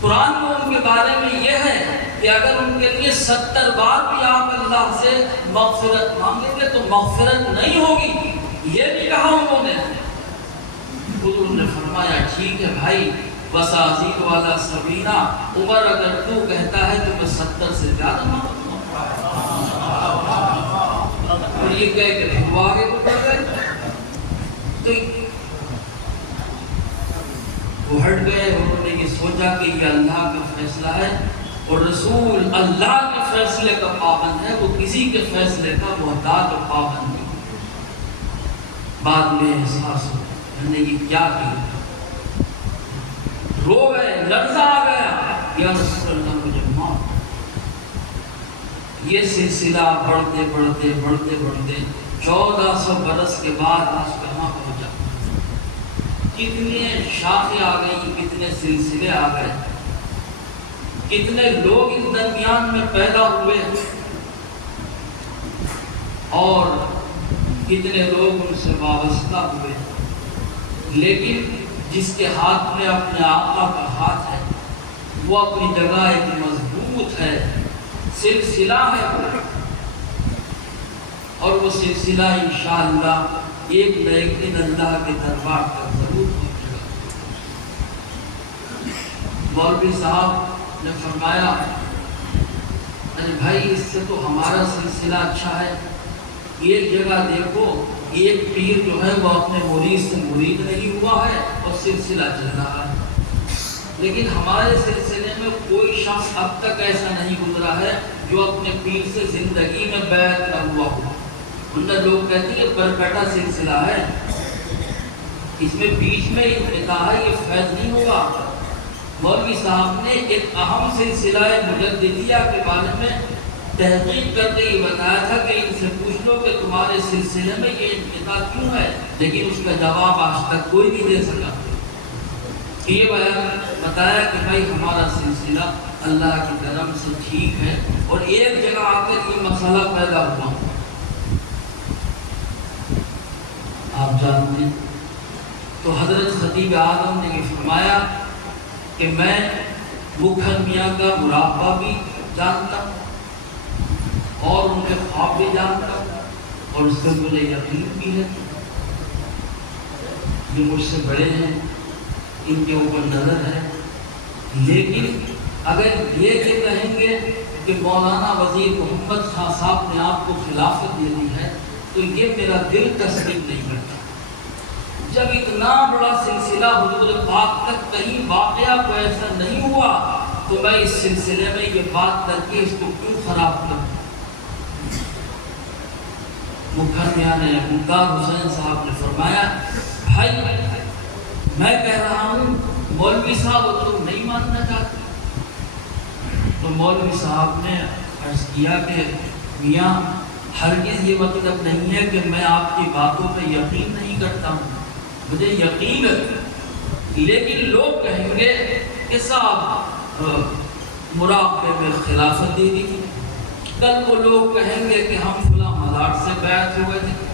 قرآن میں ان کے بارے میں یہ ہے کہ اگر ان کے لیے 70 بار بھی آپ اللہ سے مغفرت مانگیں گے تو مغفرت نہیں ہوگی، یہ بھی کہا انہوں نے۔ حضور نے فرمایا ٹھیک ہے بھائی، وسازید والا سبینہ، عمر اگر تو کہتا ہے تو میں 70 سے زیادہ مانگوں گا، اور یہ کہہ کہ پھر وہ آگے بڑھ گئے، تو وہ ہٹ گئے، انہوں نے یہ سوچا کہ یہ اللہ کا فیصلہ ہے اور رسول اللہ کے فیصلے کا پابند ہے، وہ کسی کے فیصلے کا محتاج اور پابند نہیں۔ بعد میں احساس ہوا میں نے یہ کیا کیا، رو گئے، لرزہ آ گیا، یا رسول اللہ مجھے معاف۔ یہ سلسلہ بڑھتے بڑھتے بڑھتے بڑھتے 1400 برس کے بعد آج کہاں پہنچا، کتنے شاخیں آ گئی، کتنے سلسلے آ گئے، کتنے لوگ اس درمیان میں پیدا ہوئے اور کتنے لوگ ان سے وابستہ ہوئے، لیکن جس کے ہاتھ میں اپنے آقا کا ہاتھ ہے وہ اپنی جگہ ایک مضبوط ہے، سلسلہ ہے وہ، اور وہ سلسلہ انشاءاللہ ایک نہ ایک دن اللہ کے دربار تک ضرور پہنچے گا۔ مولوی صاحب نے فرمایا ارے بھائی اس سے تو ہمارا سلسلہ اچھا ہے، ایک جگہ دیکھو ایک پیر جو ہے وہ اپنے مرید سے مرید نہیں ہوا ہے اور سلسلہ چل رہا ہے، لیکن ہمارے سلسلے میں کوئی شخص اب تک ایسا نہیں گزرا ہے جو اپنے پیر سے زندگی میں بیعت نہ ہوا ہو۔ انہیں لوگ کہتے ہیں برکٹا سلسلہ ہے، اس میں بیچ میں انقطاع ہے، یہ فیض نہیں ہوگا۔ مولوی صاحب نے ایک اہم سلسلہ مجددیہ کے بارے میں تحقیق کرتے ہی بتایا تھا کہ ان سے پوچھ لو کہ تمہارے سلسلے میں یہ انقطاع کیوں ہے، لیکن اس کا جواب آج تک کوئی نہیں دے سکا۔ یہ بیان بتایا کہ بھائی ہمارا سلسلہ اللہ کے کرم سے ٹھیک ہے، اور ایک جگہ آ کر یہ مسئلہ پیدا ہوا آپ جانتے ہیں۔ تو حضرت خطیب اعظم نے یہ فرمایا کہ میں مکھن میاں کا مراقبہ بھی جانتا ہوں اور ان کے خواب بھی جانتا ہوں، اور اس پر مجھے یقین بھی ہے یہ مجھ سے بڑے ہیں، ان کے اوپر نظر ہے۔ لیکن اگر یہ کہ کہیں گے کہ مولانا وزیر محمد خان صاحب نے آپ کو خلافت دے دی ہے تو یہ میرا دل تسلیم نہیں کرتا۔ جب اتنا بڑا سلسلہ حضور پاک تک کہیں واقعہ کو ایسا نہیں ہوا تو میں اس سلسلے میں یہ بات کر کے اس کو کیوں خراب کروں۔ مکھن میاں نے ممتاز حسین صاحب نے فرمایا بھائی میں کہہ رہا ہوں مولوی صاحب وہ تم نہیں ماننا چاہتے۔ تو مولوی صاحب نے عرض کیا کہ میاں ہرگز یہ مطلب نہیں ہے کہ میں آپ کی باتوں پہ یقین نہیں کرتا ہوں، مجھے یقین ہے، لیکن لوگ کہیں گے کہ صاحب مراقبے میں خلافت دے دی تھی، کل وہ لوگ کہیں گے کہ ہم فلاں مزار سے بیعت ہو گئے تھے،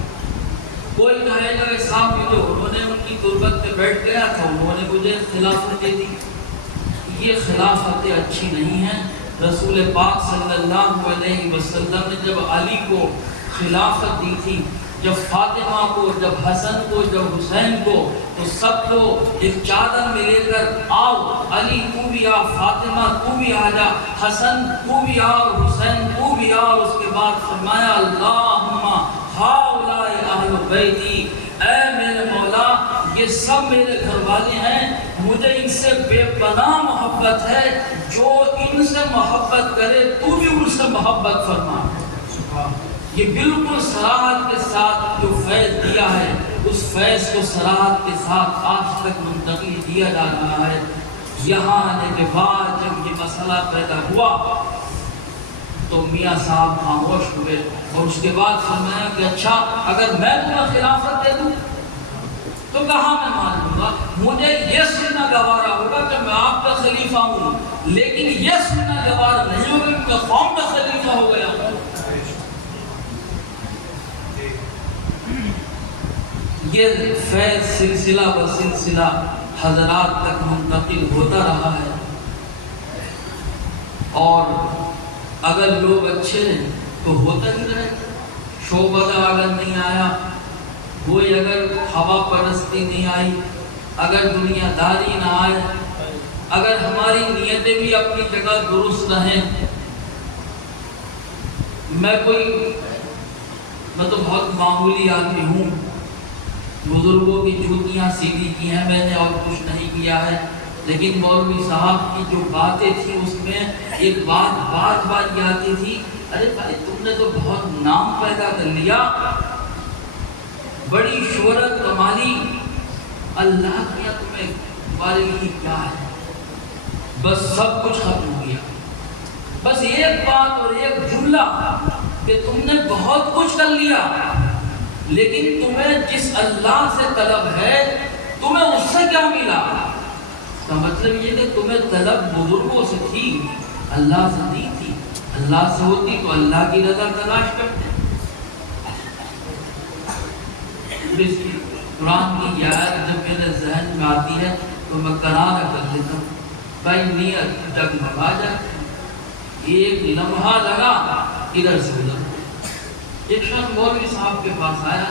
کوئی کہے گا کہ صاحب جو انہوں نے ان کی تربت پہ بیٹھ گیا تھا انہوں نے مجھے خلافت دے دی۔ یہ خلافتیں اچھی نہیں ہیں۔ رسول پاک صلی اللہ علیہ وسلم نے جب علی کو خلافت دی تھی، جب فاطمہ کو، جب حسن کو، جب حسین کو، تو سب کو ایک چادر میں لے کر آؤ، علی تو بھی آ، فاطمہ تو بھی آ جا، حسن تو بھی آ اور حسین تو بھی آ۔ اس کے بعد فرمایا اللہم ہؤلاء اہل بیتی، اے میرے مولا یہ سب میرے گھر والے ہیں، مجھے ان سے بے پناہ محبت ہے، جو ان سے محبت کرے تو بھی ان سے محبت فرما۔ یہ بالکل صراحت کے ساتھ جو فیض دیا ہے اس فیض کو صراحت کے ساتھ آج تک منتقل دیا جا رہا ہے۔ یہاں آنے کے بعد جب یہ مسئلہ پیدا ہوا تو میاں صاحب خاموش ہوئے اور اس کے بعد فرمایا کہ اچھا اگر میں تمہیں خلافت دے دوں تو کہاں میں مان لوں گا، مجھے یہ سننا گوارا ہوگا کہ میں آپ کا خلیفہ ہوں، لیکن یہ سننا گوارا نہیں ہوگا کہ میں قوم کا خلیفہ ہو گیا ہوں۔ یہ فیض سلسلہ و سلسلہ حضرات تک منتقل ہوتا رہا ہے، اور اگر لوگ اچھے ہیں تو ہوتا ہی رہے، شعبہ اگر نہیں آیا، کوئی اگر ہوا پرستی نہیں آئی، اگر دنیا داری نہ آئے، اگر ہماری نیتیں بھی اپنی جگہ درست رہیں۔ میں تو بہت معمولی آدمی ہوں، بزرگوں کی جوتیاں سیدھی کی ہیں میں نے اور کچھ نہیں کیا ہے، لیکن مولوی صاحب کی جو باتیں تھیں اس میں ایک بات یہ آتی تھی، ارے بھائی تم نے تو بہت نام پیدا کر لیا، بڑی شہرت کمالی، اللہ کیا تمہیں تمہارے لیے کیا ہے، بس سب کچھ ختم ہو گیا، بس ایک بات اور ایک جملہ کہ تم نے بہت کچھ کر لیا، لیکن تمہیں جس اللہ سے طلب ہے تمہیں اس سے کیا ملا؟ کا مطلب یہ کہ تمہیں طلب بزرگوں سے تھی، اللہ سے نہیں تھی، اللہ سے ہوتی تو اللہ کی رضا تلاش کرتے۔ قرآن کی آیت جب میرے ذہن میں آتی ہے تو میں قرار کر لیتا ہوں، بھائی نیت جگمگا جاتی، ایک لمحہ لگا ادھر سے ادھر۔ ایک شخص مولوی صاحب کے پاس آیا،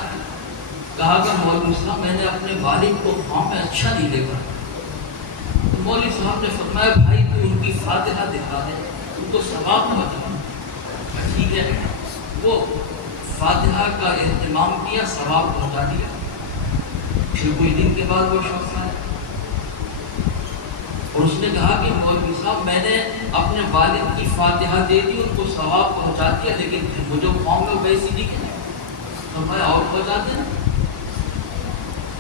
کہا کہ مولوی صاحب میں نے اپنے والد کو خواب میں اچھا نہیں دیکھا۔ تو مولوی صاحب نے فرمایا بھائی تو ان کی فاتحہ دکھا دے، ان کو ثواب نہ بتا۔ ٹھیک ہے، وہ فاتحہ کا اہتمام کیا، ثواب پہنچا دیا۔ پھر کوئی دن کے بعد وہ شخص آیا اور اس نے کہا کہ مولوی صاحب میں نے اپنے والد کی فاتحہ دے دی، ان کو ثواب پہنچا دیا، لیکن پھر مجھے قوم میں ویسی نہیں کہ فرمایا اور پہنچا دینا۔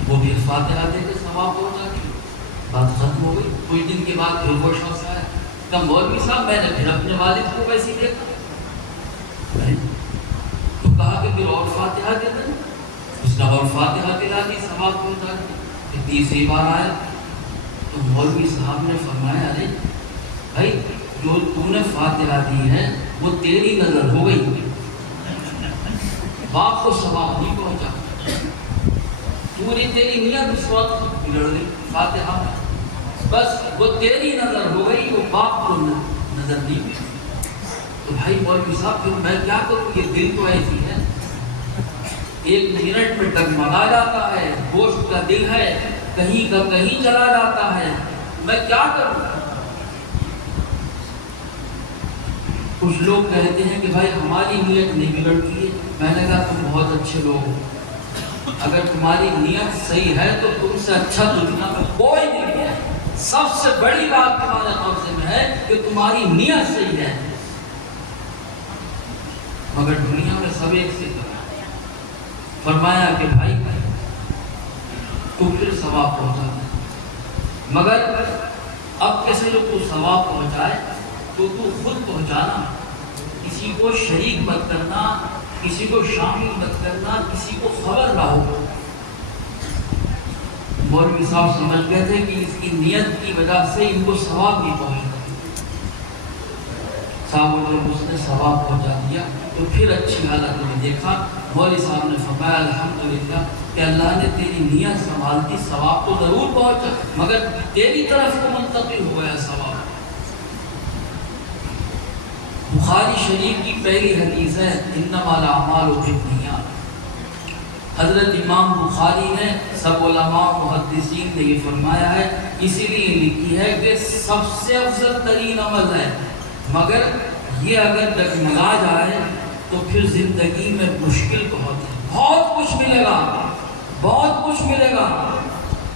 وہ بھی فاتحہ دے کے ثواب پہنچا دی، بات ختم ہو گئی۔ کوئی دن کے بعد پھر وہ شخص آیا، کہا مولوی صاحب میں نے پھر اپنے والد کو ویسی دیکھا، تو کہا کہ پھر اور فاتحہ دے دیں، اس کا اور فاتحہ دلا دی، ثواب پہنچا دی۔ پھر تیسری بار آیا تو مولوی صاحب نے فرمایا ارے بھائی جو تو نے فاتحہ دی ہے وہ تیری نظر ہو گئی، باپ کو ثواب نہیں پہنچا، پوری تیری نیت اس وقت بگڑ گئی فاتحہ میں، بس وہ تیری نظر ہو گئی، وہ باپ کو نظر نہیں۔ تو بھائی مولوی صاحب پھر میں کیا کروں، یہ دل تو ایسی ہے، ایک منٹ میں ڈگمگا جاتا ہے، گوشت کا دل ہے، کہیں کا کہیں چلا جاتا ہے، میں کیا کروں؟ کچھ لوگ کہتے ہیں کہ بھائی ہماری نیت نہیں بگڑتی ہے، میں نے کہا تم بہت اچھے لوگ ہو، اگر تمہاری نیت صحیح ہے تو تم سے اچھا دنیا میں کوئی نہیں ہے۔ سب سے بڑی بات تمہارے قبضے میں ہے کہ تمہاری نیت صحیح ہے، مگر دنیا میں سب ایک سے کرا۔ فرمایا کہ بھائی تو پھر ثواب پہنچا، مگر اب کسی کو تو ثواب پہنچائے تو خود پہنچانا، کسی کو شریک مت کرنا، کسی کو شامل مت کرنا، کسی کو خبر نہ ہو۔ مولوی صاحب سمجھ گئے تھے کہ اس کی نیت کی وجہ سے ان کو ثواب نہیں پہنچا، صاحب جب اس نے ثواب پہنچا دیا تو پھر اچھی حالت میں دیکھا، مولوی صاحب نے فرمایا الحمدللہ کہ اللہ نے تیری نیت سنبھال دی، ثواب تو ضرور پہنچا مگر تیری طرف کو منتقل ہو گیا ثواب۔ بخاری شریف کی پہلی حدیث ہے انما الاعمال بالنیات۔ حضرت امام بخاری نے، سب علماء محدثین نے یہ فرمایا ہے، اسی لیے لکھی ہے کہ سب سے افضل ترین عمل ہے، مگر یہ اگر ڈگمگا جائے تو پھر زندگی میں مشکل بہت ہے۔ بہت کچھ ملے گا، بہت کچھ ملے گا،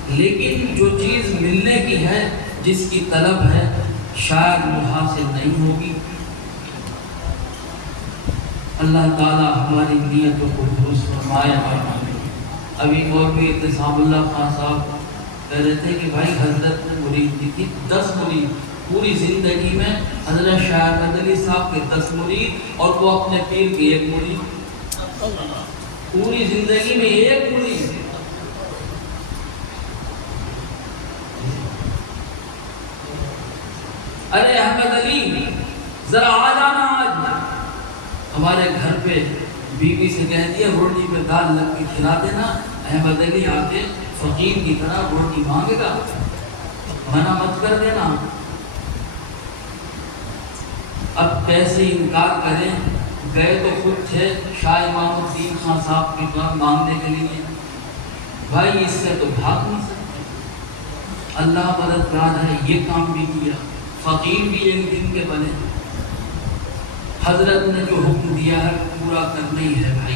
لیکن جو چیز ملنے کی ہے، جس کی طلب ہے، شاید وہ حاصل نہیں ہوگی۔ اللہ تعالیٰ ہماری نیتوں کو درست فرمائے۔ ابھی مولوی اعتصام اللہ خان صاحب کہہ رہے تھے کہ بھائی حضرت نے مرید کی تھی 10 مرید، پوری زندگی میں حضرت شاہ علی صاحب کے 10 مرید اور وہ اپنے پیر کی 1 مرید، پوری زندگی میں 1 مرید۔ ارے احمد علی ذرا آ جانا، آج ہمارے گھر پہ بیوی سے کہہ دیا روٹی پہ دال لگ کے کھلا دینا، احمد علی آ کے فقیر کی طرح روٹی مانگے گا، منع مت کر دینا۔ اب کیسے انکار کریں، گئے تو خود تھے شاہ امام الدین خان صاحب کے پاس مانگنے کے لیے، بھائی اس سے تو بھاگ نہیں سکتے، اللہ مددگار ہے، یہ کام بھی کیا، فقیر بھی ایک دن کے بنے، حضرت نے جو حکم دیا ہے پورا کرنا ہی ہے بھائی،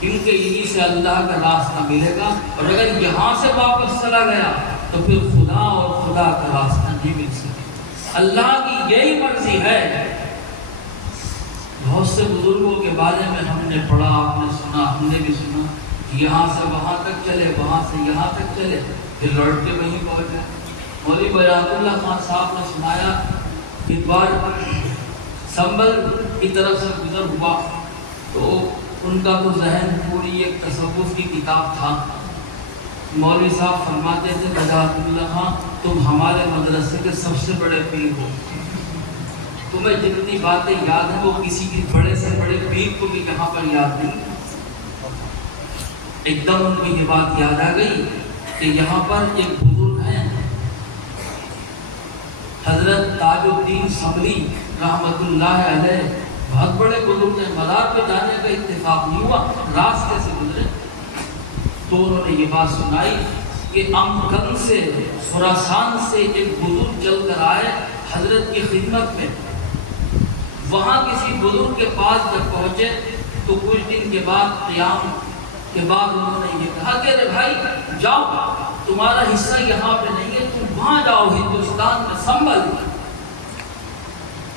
کیونکہ انہی سے اللہ کا راستہ ملے گا، اور اگر یہاں سے واپس چلا گیا تو پھر خدا اور خدا کا راستہ نہیں مل سکے، اللہ کی یہی مرضی ہے۔ بہت سے بزرگوں کے بارے میں ہم نے پڑھا، آپ نے سنا، ہم نے بھی سنا، یہاں سے وہاں تک چلے، وہاں سے یہاں تک چلے، پھر لوٹ کے وہیں پہنچ گئے۔ مولوی برات اللہ خان صاحب نے سنایا، ایک بار سنبل کی طرف سے گزر ہوا تو ان کا تو ذہن پوری ایک تصوف کی کتاب تھا۔ مولوی صاحب فرماتے تھے برات اللہ خان تم ہمارے مدرسے کے سب سے بڑے پیر ہو، تمہیں جتنی باتیں یاد ہیں وہ کسی بھی بڑے سے بڑے پیر کو بھی یہاں پر یاد نہیں۔ ایک دم ان کو یہ بات یاد آ گئی کہ یہاں پر ایک بزرگ ہیں حضرت تاج الدین سمری رحمت اللہ علیہ، بہت بڑے بزرگ ہیں، مزار پہ جانے کا اتفاق نہیں ہوا، راستے سے گزرے تو انہوں نے یہ بات سنائی کہ امکن سے خراسان سے ایک بزرگ چل کر آئے حضرت کی خدمت میں، وہاں کسی بزرگ کے پاس جب پہنچے تو کچھ دن کے بعد قیام کے بعد انہوں نے یہ کہا کہ ارے بھائی جاؤ، تمہارا حصہ یہاں پہ نہیں ہے، تم وہاں جاؤ ہندوستان میں سنبھل،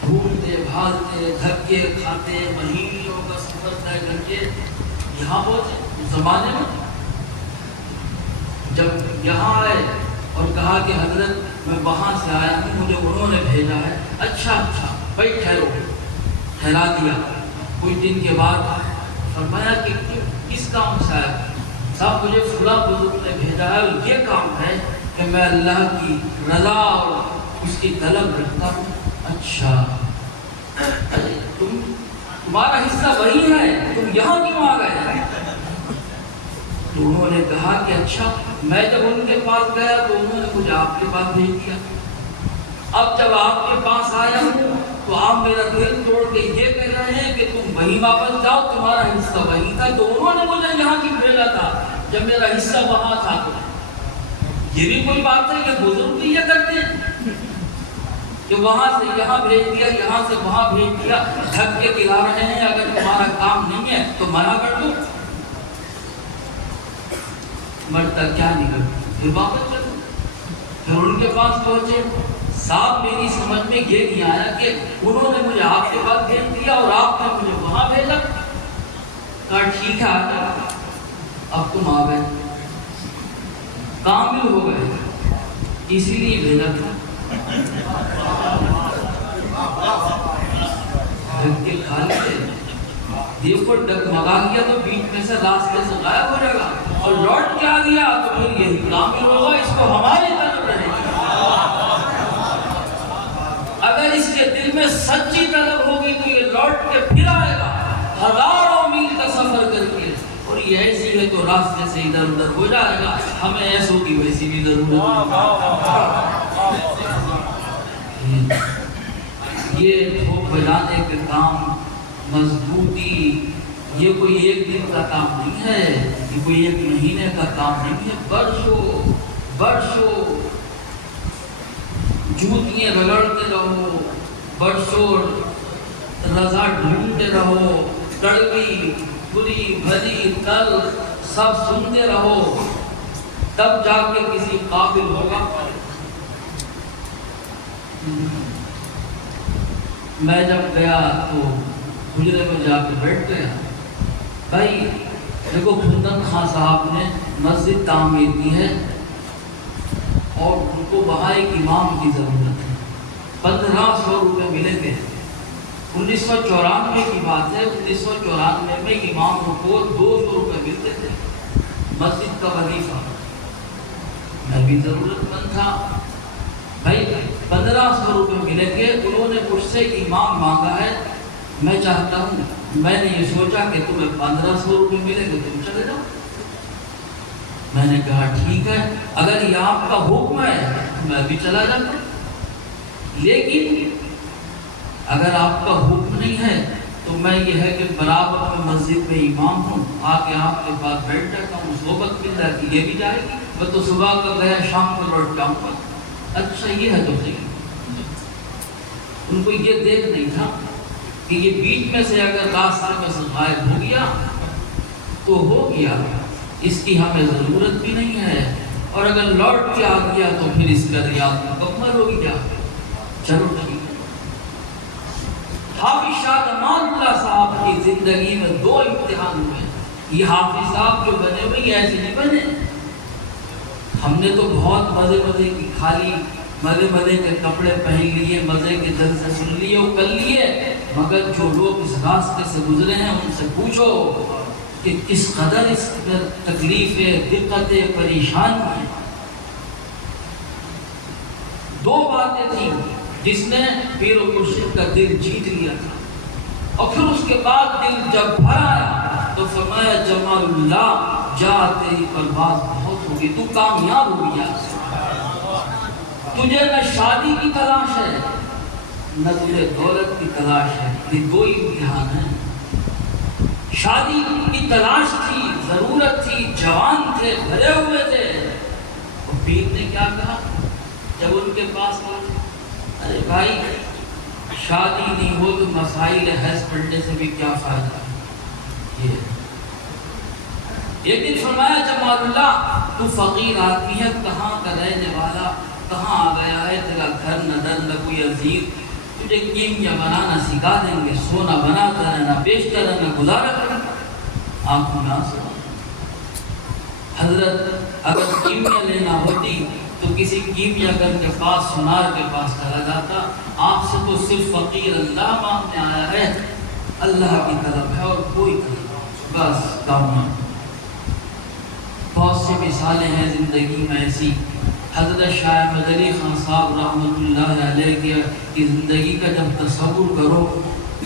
ڈھونڈتے بھاگتے دھکے کھاتے مہینوں کا سفر طے کر کے یہاں پہنچے۔ زمانے میں جب یہاں آئے اور کہا کہ حضرت میں وہاں سے آیا ہوں، مجھے انہوں نے بھیجا ہے، اچھا بھائی ٹھہرو، ٹھہرا دیا۔ کچھ دن کے بعد فرمایا کہ کس کام سے آیا؟ صاحب مجھے فلاں بزرگ نے بھیجا ہے اور یہ کام ہے کہ میں اللہ کی رضا اور اس کی طلب رکھتا ہوں۔ اچھا تمہارا حصہ وہی ہے، تم یہاں کیوں آ گئے؟ تو انہوں نے کہا کہ اچھا میں جب ان کے پاس گیا تو انہوں نے مجھے آپ کے پاس بھیج دیا، اب جب آپ کے پاس آیا ہوں تو آپ میرا دل توڑ کے یہ کہہ رہے ہیں کہ تم وہیں واپس جاؤ، تمہارا حصہ وہی تھا، تو انہوں نے مجھے یہاں کی بھیجا تھا جب میرا حصہ وہاں تھا۔ تو یہ بھی کوئی بات ہے کہ بزرگ بھی یہ کرتے ہیں کہ وہاں سے یہاں بھیج دیا، یہاں سے وہاں بھیج دیا، ڈھک کے کھلا رہے ہیں، اگر تمہارا کام نہیں ہے تو منع کر دو، مرتا کیا نکل پھر واپس چلو۔ پھر ان کے پاس پہنچے، صاحب میری سمجھ میں یہ نہیں آیا کہ انہوں نے مجھے آپ کے پاس بھیج دیا اور آپ نے مجھے وہاں بھیجا۔ کہا ٹھیک ہے اب تم آ گئے، کامل ہو گئے، اسی لیے بھیجا تھا۔ ڈھک کے کھا لیتے، دیکھو ڈگمگا گیا تو بیچ میں سے راستے سے غائب ہو جائے گا، اور لوٹ کے آ گیا تو پھر یہی کامل ہوگا، اس کو ہماری طرف رہے گا۔ اگر اس کے دل میں سچی طلب ہوگی تو یہ لوٹ کے پھر آئے گا، ہزاروں میل کا سفر کر کے، اور یہ ایسی ہے تو راستے سے ادھر ادھر ہو جائے گا، ہمیں ایسوں کی ویسی بھی ضرورت ہے۔ یہ دھوپ بجانے کے کام، مضبوطی، یہ کوئی ایک دن کا کام نہیں ہے، یہ کوئی ایک مہینے کا کام نہیں ہے، برسوں برسوں جوتیاں رگڑتے رہو، برسوں رضا ڈھونڈتے رہو، کڑوی بری بھلی تل سب سنتے رہو، تب جا کے کسی قابل ہوگا۔ میں جب گیا تو حجرے میں جا کے بیٹھ گیا، بھائی دیکھو کھندن خان صاحب نے مسجد تعمیر کی ہے اور ان کو وہاں ایک امام کی ضرورت ہے، 1500 روپے ملے گے۔ 1994 کی بات ہے، 1994 میں امام کو 200 روپے ملتے تھے مسجد کا وظیفہ، میں بھی ضرورت مند تھا، بھائی 1500 روپے ملیں گے، انہوں نے مجھ سے امام مانگا ہے، میں چاہتا ہوں، میں نے یہ سوچا کہ تمہیں 1500 روپے ملیں گے تم چلے جاؤ۔ میں نے کہا ٹھیک ہے، اگر یہ آپ کا حکم ہے میں بھی چلا جاتا ہوں، لیکن اگر آپ کا حکم نہیں ہے تو میں یہ ہے کہ برابر میں مسجد میں امام ہوں، آ کے آپ کے پاس بیٹھ جاتا ہوں، صحبت مل جاتی، یہ بھی جائے گی، میں تو صبح کا گیا شام کو لوٹ جاؤں گا۔ اچھا یہ ہے تو صحیح۔ ان کو یہ دیکھ نہیں تھا کہ یہ بیچ میں سے اگر راستے میں سے غائب ہو گیا تو ہو گیا، اس کی ہمیں ضرورت بھی نہیں ہے، اور اگر لوٹ کے آ گیا تو پھر اس کا ریاض مکمل ہو گیا۔ چلو ٹھیک ہے۔ حافظ شاہ امان اللہ صاحب کی زندگی میں 2 امتحان ہوئے، یہ حافظ صاحب جو بنے ہوئے یہ ایسے نہیں بنے، ہم نے تو بہت مزے کی کھالی، مزے کے کپڑے پہن لیے، مزے کے جلسے سن لیے اور کر لیے، مگر جو لوگ اس راستے سے گزرے ہیں ان سے پوچھو کہ کس قدر اس تکلیفیں، دقتیں، پریشانیاں۔ 2 باتیں تھیں جس نے پیر و مرشد کا دل جیت لیا تھا، اور پھر اس کے بعد دل جب بھر آیا تو فرمایا جمال اللہ جا تیری پرواز بہت ہوگی، تو کامیاب ہو گیا، تجھے نہ شادی کی تلاش ہے نہ تجھے دولت کی تلاش ہے، یہ 2 امتحان ہیں۔ شادی کی تلاش تھی، ضرورت تھی، جوان تھے، بھرے ہوئے تھے، اور پیر نے کیا کہا جب ان کے پاس پہنچے، ارے بھائی شادی نہیں ہو تو مسائل حیض پڑھنے سے بھی کیا فائدہ۔ ایک دن فرمایا جمال اللہ تو فقیر آدمی ہے، کہاں کا رہنے والا، کہاں آ گیا ہے، تیرا گھر نہ در نہ کوئی عزیز، تجھے کیمیا بنانا سکھا دیں گے، سونا بناتا رہنا، بیچتا رہنا، گزارا کرنا۔ آنکھوں میں آنسو، حضرت اگر کیمیا لینا ہوتی تو کسی کیمیا گر کے پاس، سونار کے پاس چلا جاتا، آپ سے تو صرف فقیر اللہ مانگنے آیا ہے، اللہ کی طلب ہے اور کوئی طلب، بس کام۔ بہت سی مثالیں ہیں زندگی میں ایسی حضرت شاہ احمد علی خان صاحب رحمۃ اللہ علیہ کی زندگی کا جب تصور کرو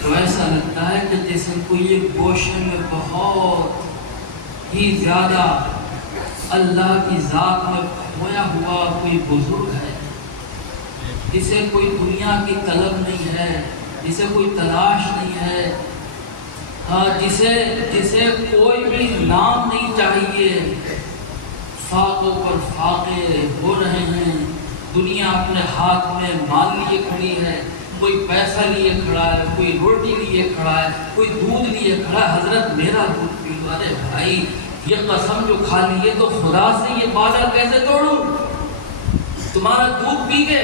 تو ایسا لگتا ہے کہ جیسے کوئی ایک گوشے میں بہت ہی زیادہ اللہ کی ذات میں کھویا ہوا کوئی بزرگ ہے، جسے کوئی دنیا کی طلب نہیں ہے، جسے کوئی تلاش نہیں ہے، جسے کوئی بھی نام نہیں چاہیے، فاقوں پر فاقے ہو رہے ہیں، دنیا اپنے ہاتھ میں مال لیے کھڑی ہے، کوئی پیسہ لیے کھڑا ہے، کوئی روٹی لیے کھڑا ہے، کوئی دودھ لیے کھڑا ہے، حضرت میرا دودھ پی لو۔ ارے بھائی یہ قسم جو کھا لی ہے تو خدا سے یہ وعدہ کیسے توڑوں؟ تمہارا دودھ پی کے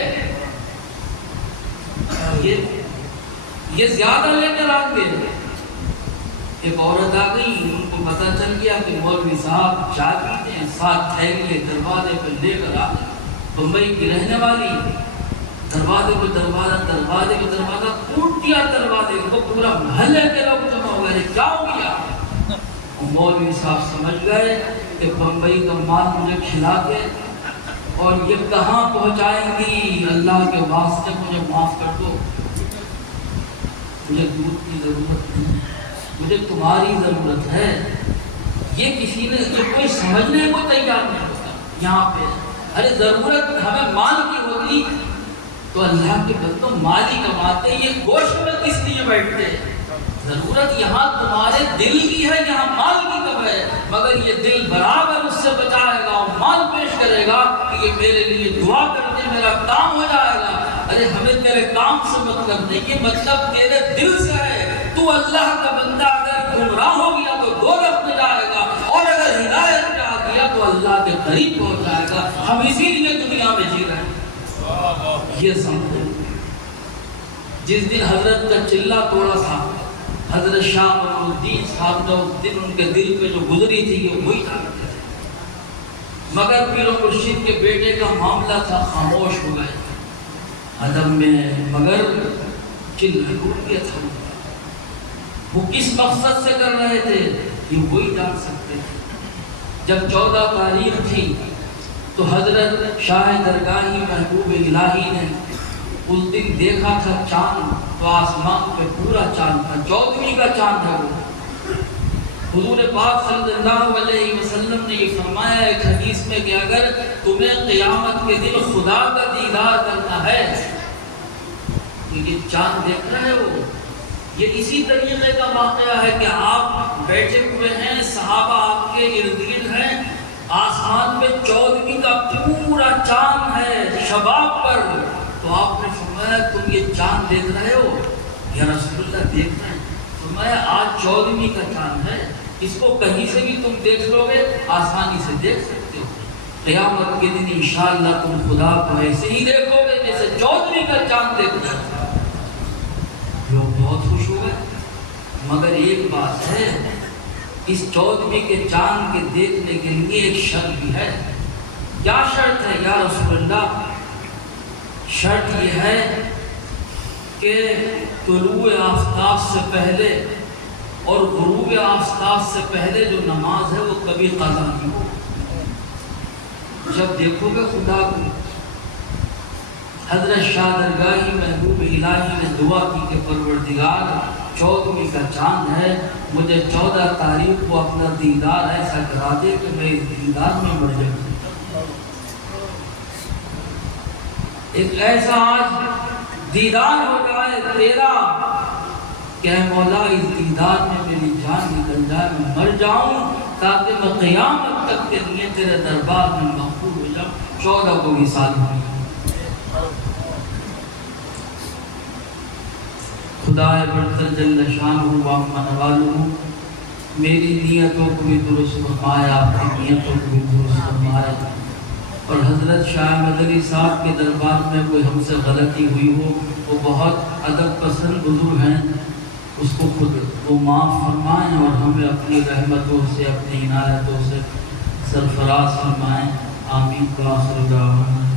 یہ زیادہ لے کر آئیں گے۔ ایک عورت آ گئی، ان کو پتہ چل گیا کہ مولوی صاحب چائے پیتے ہیں، 7 تھیلیاں دروازے پہ لے کر آ گئی۔ بمبئی کی رہنے والی، دروازے پہ دروازہ ٹوٹ دیا، دروازے کو پورا محلے کے لوگ جمع ہو گئے، کیا ہو گیا؟ مولوی صاحب سمجھ گئے کہ بمبئی کا مال مجھے کھلا کے اور یہ کہاں پہنچائیں گی، اللہ کے واسطے مجھے معاف کر دو، مجھے دودھ کی ضرورت نہیں، مجھے تمہاری ضرورت ہے۔ یہ کسی نے کوئی سمجھنے کو تیار نہیں ہوتا یہاں پہ۔ ارے ضرورت ہمیں مال کی ہوتی تو اللہ کے بندوں مال ہی کماتے، یہ گوشت میں کس لیے بیٹھتے؟ ضرورت یہاں تمہارے دل کی ہے، یہاں مال کی کم ہے، مگر یہ دل برابر اس سے بچائے گا اور مال پیش کرے گا کہ یہ میرے لیے دعا کرتے میرا کام ہو جائے گا۔ ارے ہمیں تیرے کام سے مطلب نہیں، یہ مطلب تیرے دل سے ہے۔ تو اللہ کا بندہ اگر گمراہ ہو گیا تو دوزخ میں جائے گا، اور اگر ہدایت پہ آ گیا تو اللہ کے قریب پہنچ جائے گا۔ ہم اسی لیے دنیا میں جی رہے ہیں، یہ سمجھو۔ جس دن حضرت کا چلہ توڑا تھا، حضرت شاہ محمود الدین صاحب نے اس دن ان کے دل پہ جو گزری تھی یہ وہی جانتے تھے، مگر پیر و مرشد کے بیٹے کا معاملہ تھا، خاموش ہو گئے ادب میں، مگر چلہ ٹوٹ گیا تھا۔ وہ کس مقصد سے کر رہے تھے یہ وہی جان سکتے تھے۔ جب 14 تاریخ تھی تو حضرت شاہ درگاہی محبوب الہی نے اس دن دیکھا تھا چاند، تو آسمان پہ پورا چاند تھا، 14ویں کا چاند ہے وہ۔ حضور پاک صلی اللہ علیہ وسلم نے یہ فرمایا ایک حدیث میں کہ اگر تمہیں قیامت کے دن خدا کا دیدار کرنا ہے، یہ چاند دیکھ رہے ہو، یہ اسی طریقے کا واقعہ ہے کہ آپ بیٹھے ہوئے ہیں، صحابہ آپ کے ارد گرد ہیں، آسمان پہ 14ویں کا پورا چاند ہے شباب پر، تو آپ نے فرمایا تم یہ چاند دیکھ رہے ہو؟ یا رسول اللہ دیکھ رہے ہیں۔ فرمایا آج 14ویں کا چاند ہے، اس کو کہیں سے بھی تم دیکھ لو گے، آسانی سے دیکھ سکتے ہو۔ قیامت کے دن انشاءاللہ تم خدا کو ایسے ہی دیکھو گے جیسے 14ویں کا چاند دیکھ رہے ہو۔ لوگ بہت خوش ہو گئے، مگر ایک بات ہے، اس 14ویں کے چاند کے دیکھنے کے لیے ایک شرط بھی ہے۔ کیا شرط ہے یا رسول اللہ؟ شرط یہ ہے کہ طلوع آفتاب سے پہلے اور غروب آفتاب سے پہلے جو نماز ہے وہ کبھی قضا نہیں ہو۔ جب دیکھو گے خدا کو، حضرت شاہ درگاہی محبوب الہی نے دعا کی کہ پروردگار 14ویں کا چاند ہے، مجھے 14 تاریخ کو اپنا دیدار ایسا کرا دے کہ میں اس دیدار میں مر جاؤں۔ ایک ایسا آج دیدار ہو جائے تیرا کہ اے مولا اس دیدار میں میری جان نکل جائے، میں مر جاؤں تاکہ میں قیامت تک کے لیے تیرے دربار میں مقبول ہو جاؤں۔ 14 کو بھی سال ہوئی۔ خدا برتر جل شانہ و عما نوالہ میری نیتوں کو بھی درست فرمایا، آپ کی نیتوں کو بھی درست فرمایا، اور حضرت شاہ احمد علی صاحب کے دربار میں کوئی ہم سے غلطی ہوئی ہو، وہ بہت ادب پسند بزرگ ہیں، اس کو خود وہ معاف فرمائیں اور ہمیں اپنی رحمتوں سے اپنی عنایتوں سے سرفراز فرمائیں۔ آمین۔ وآخر دعوانا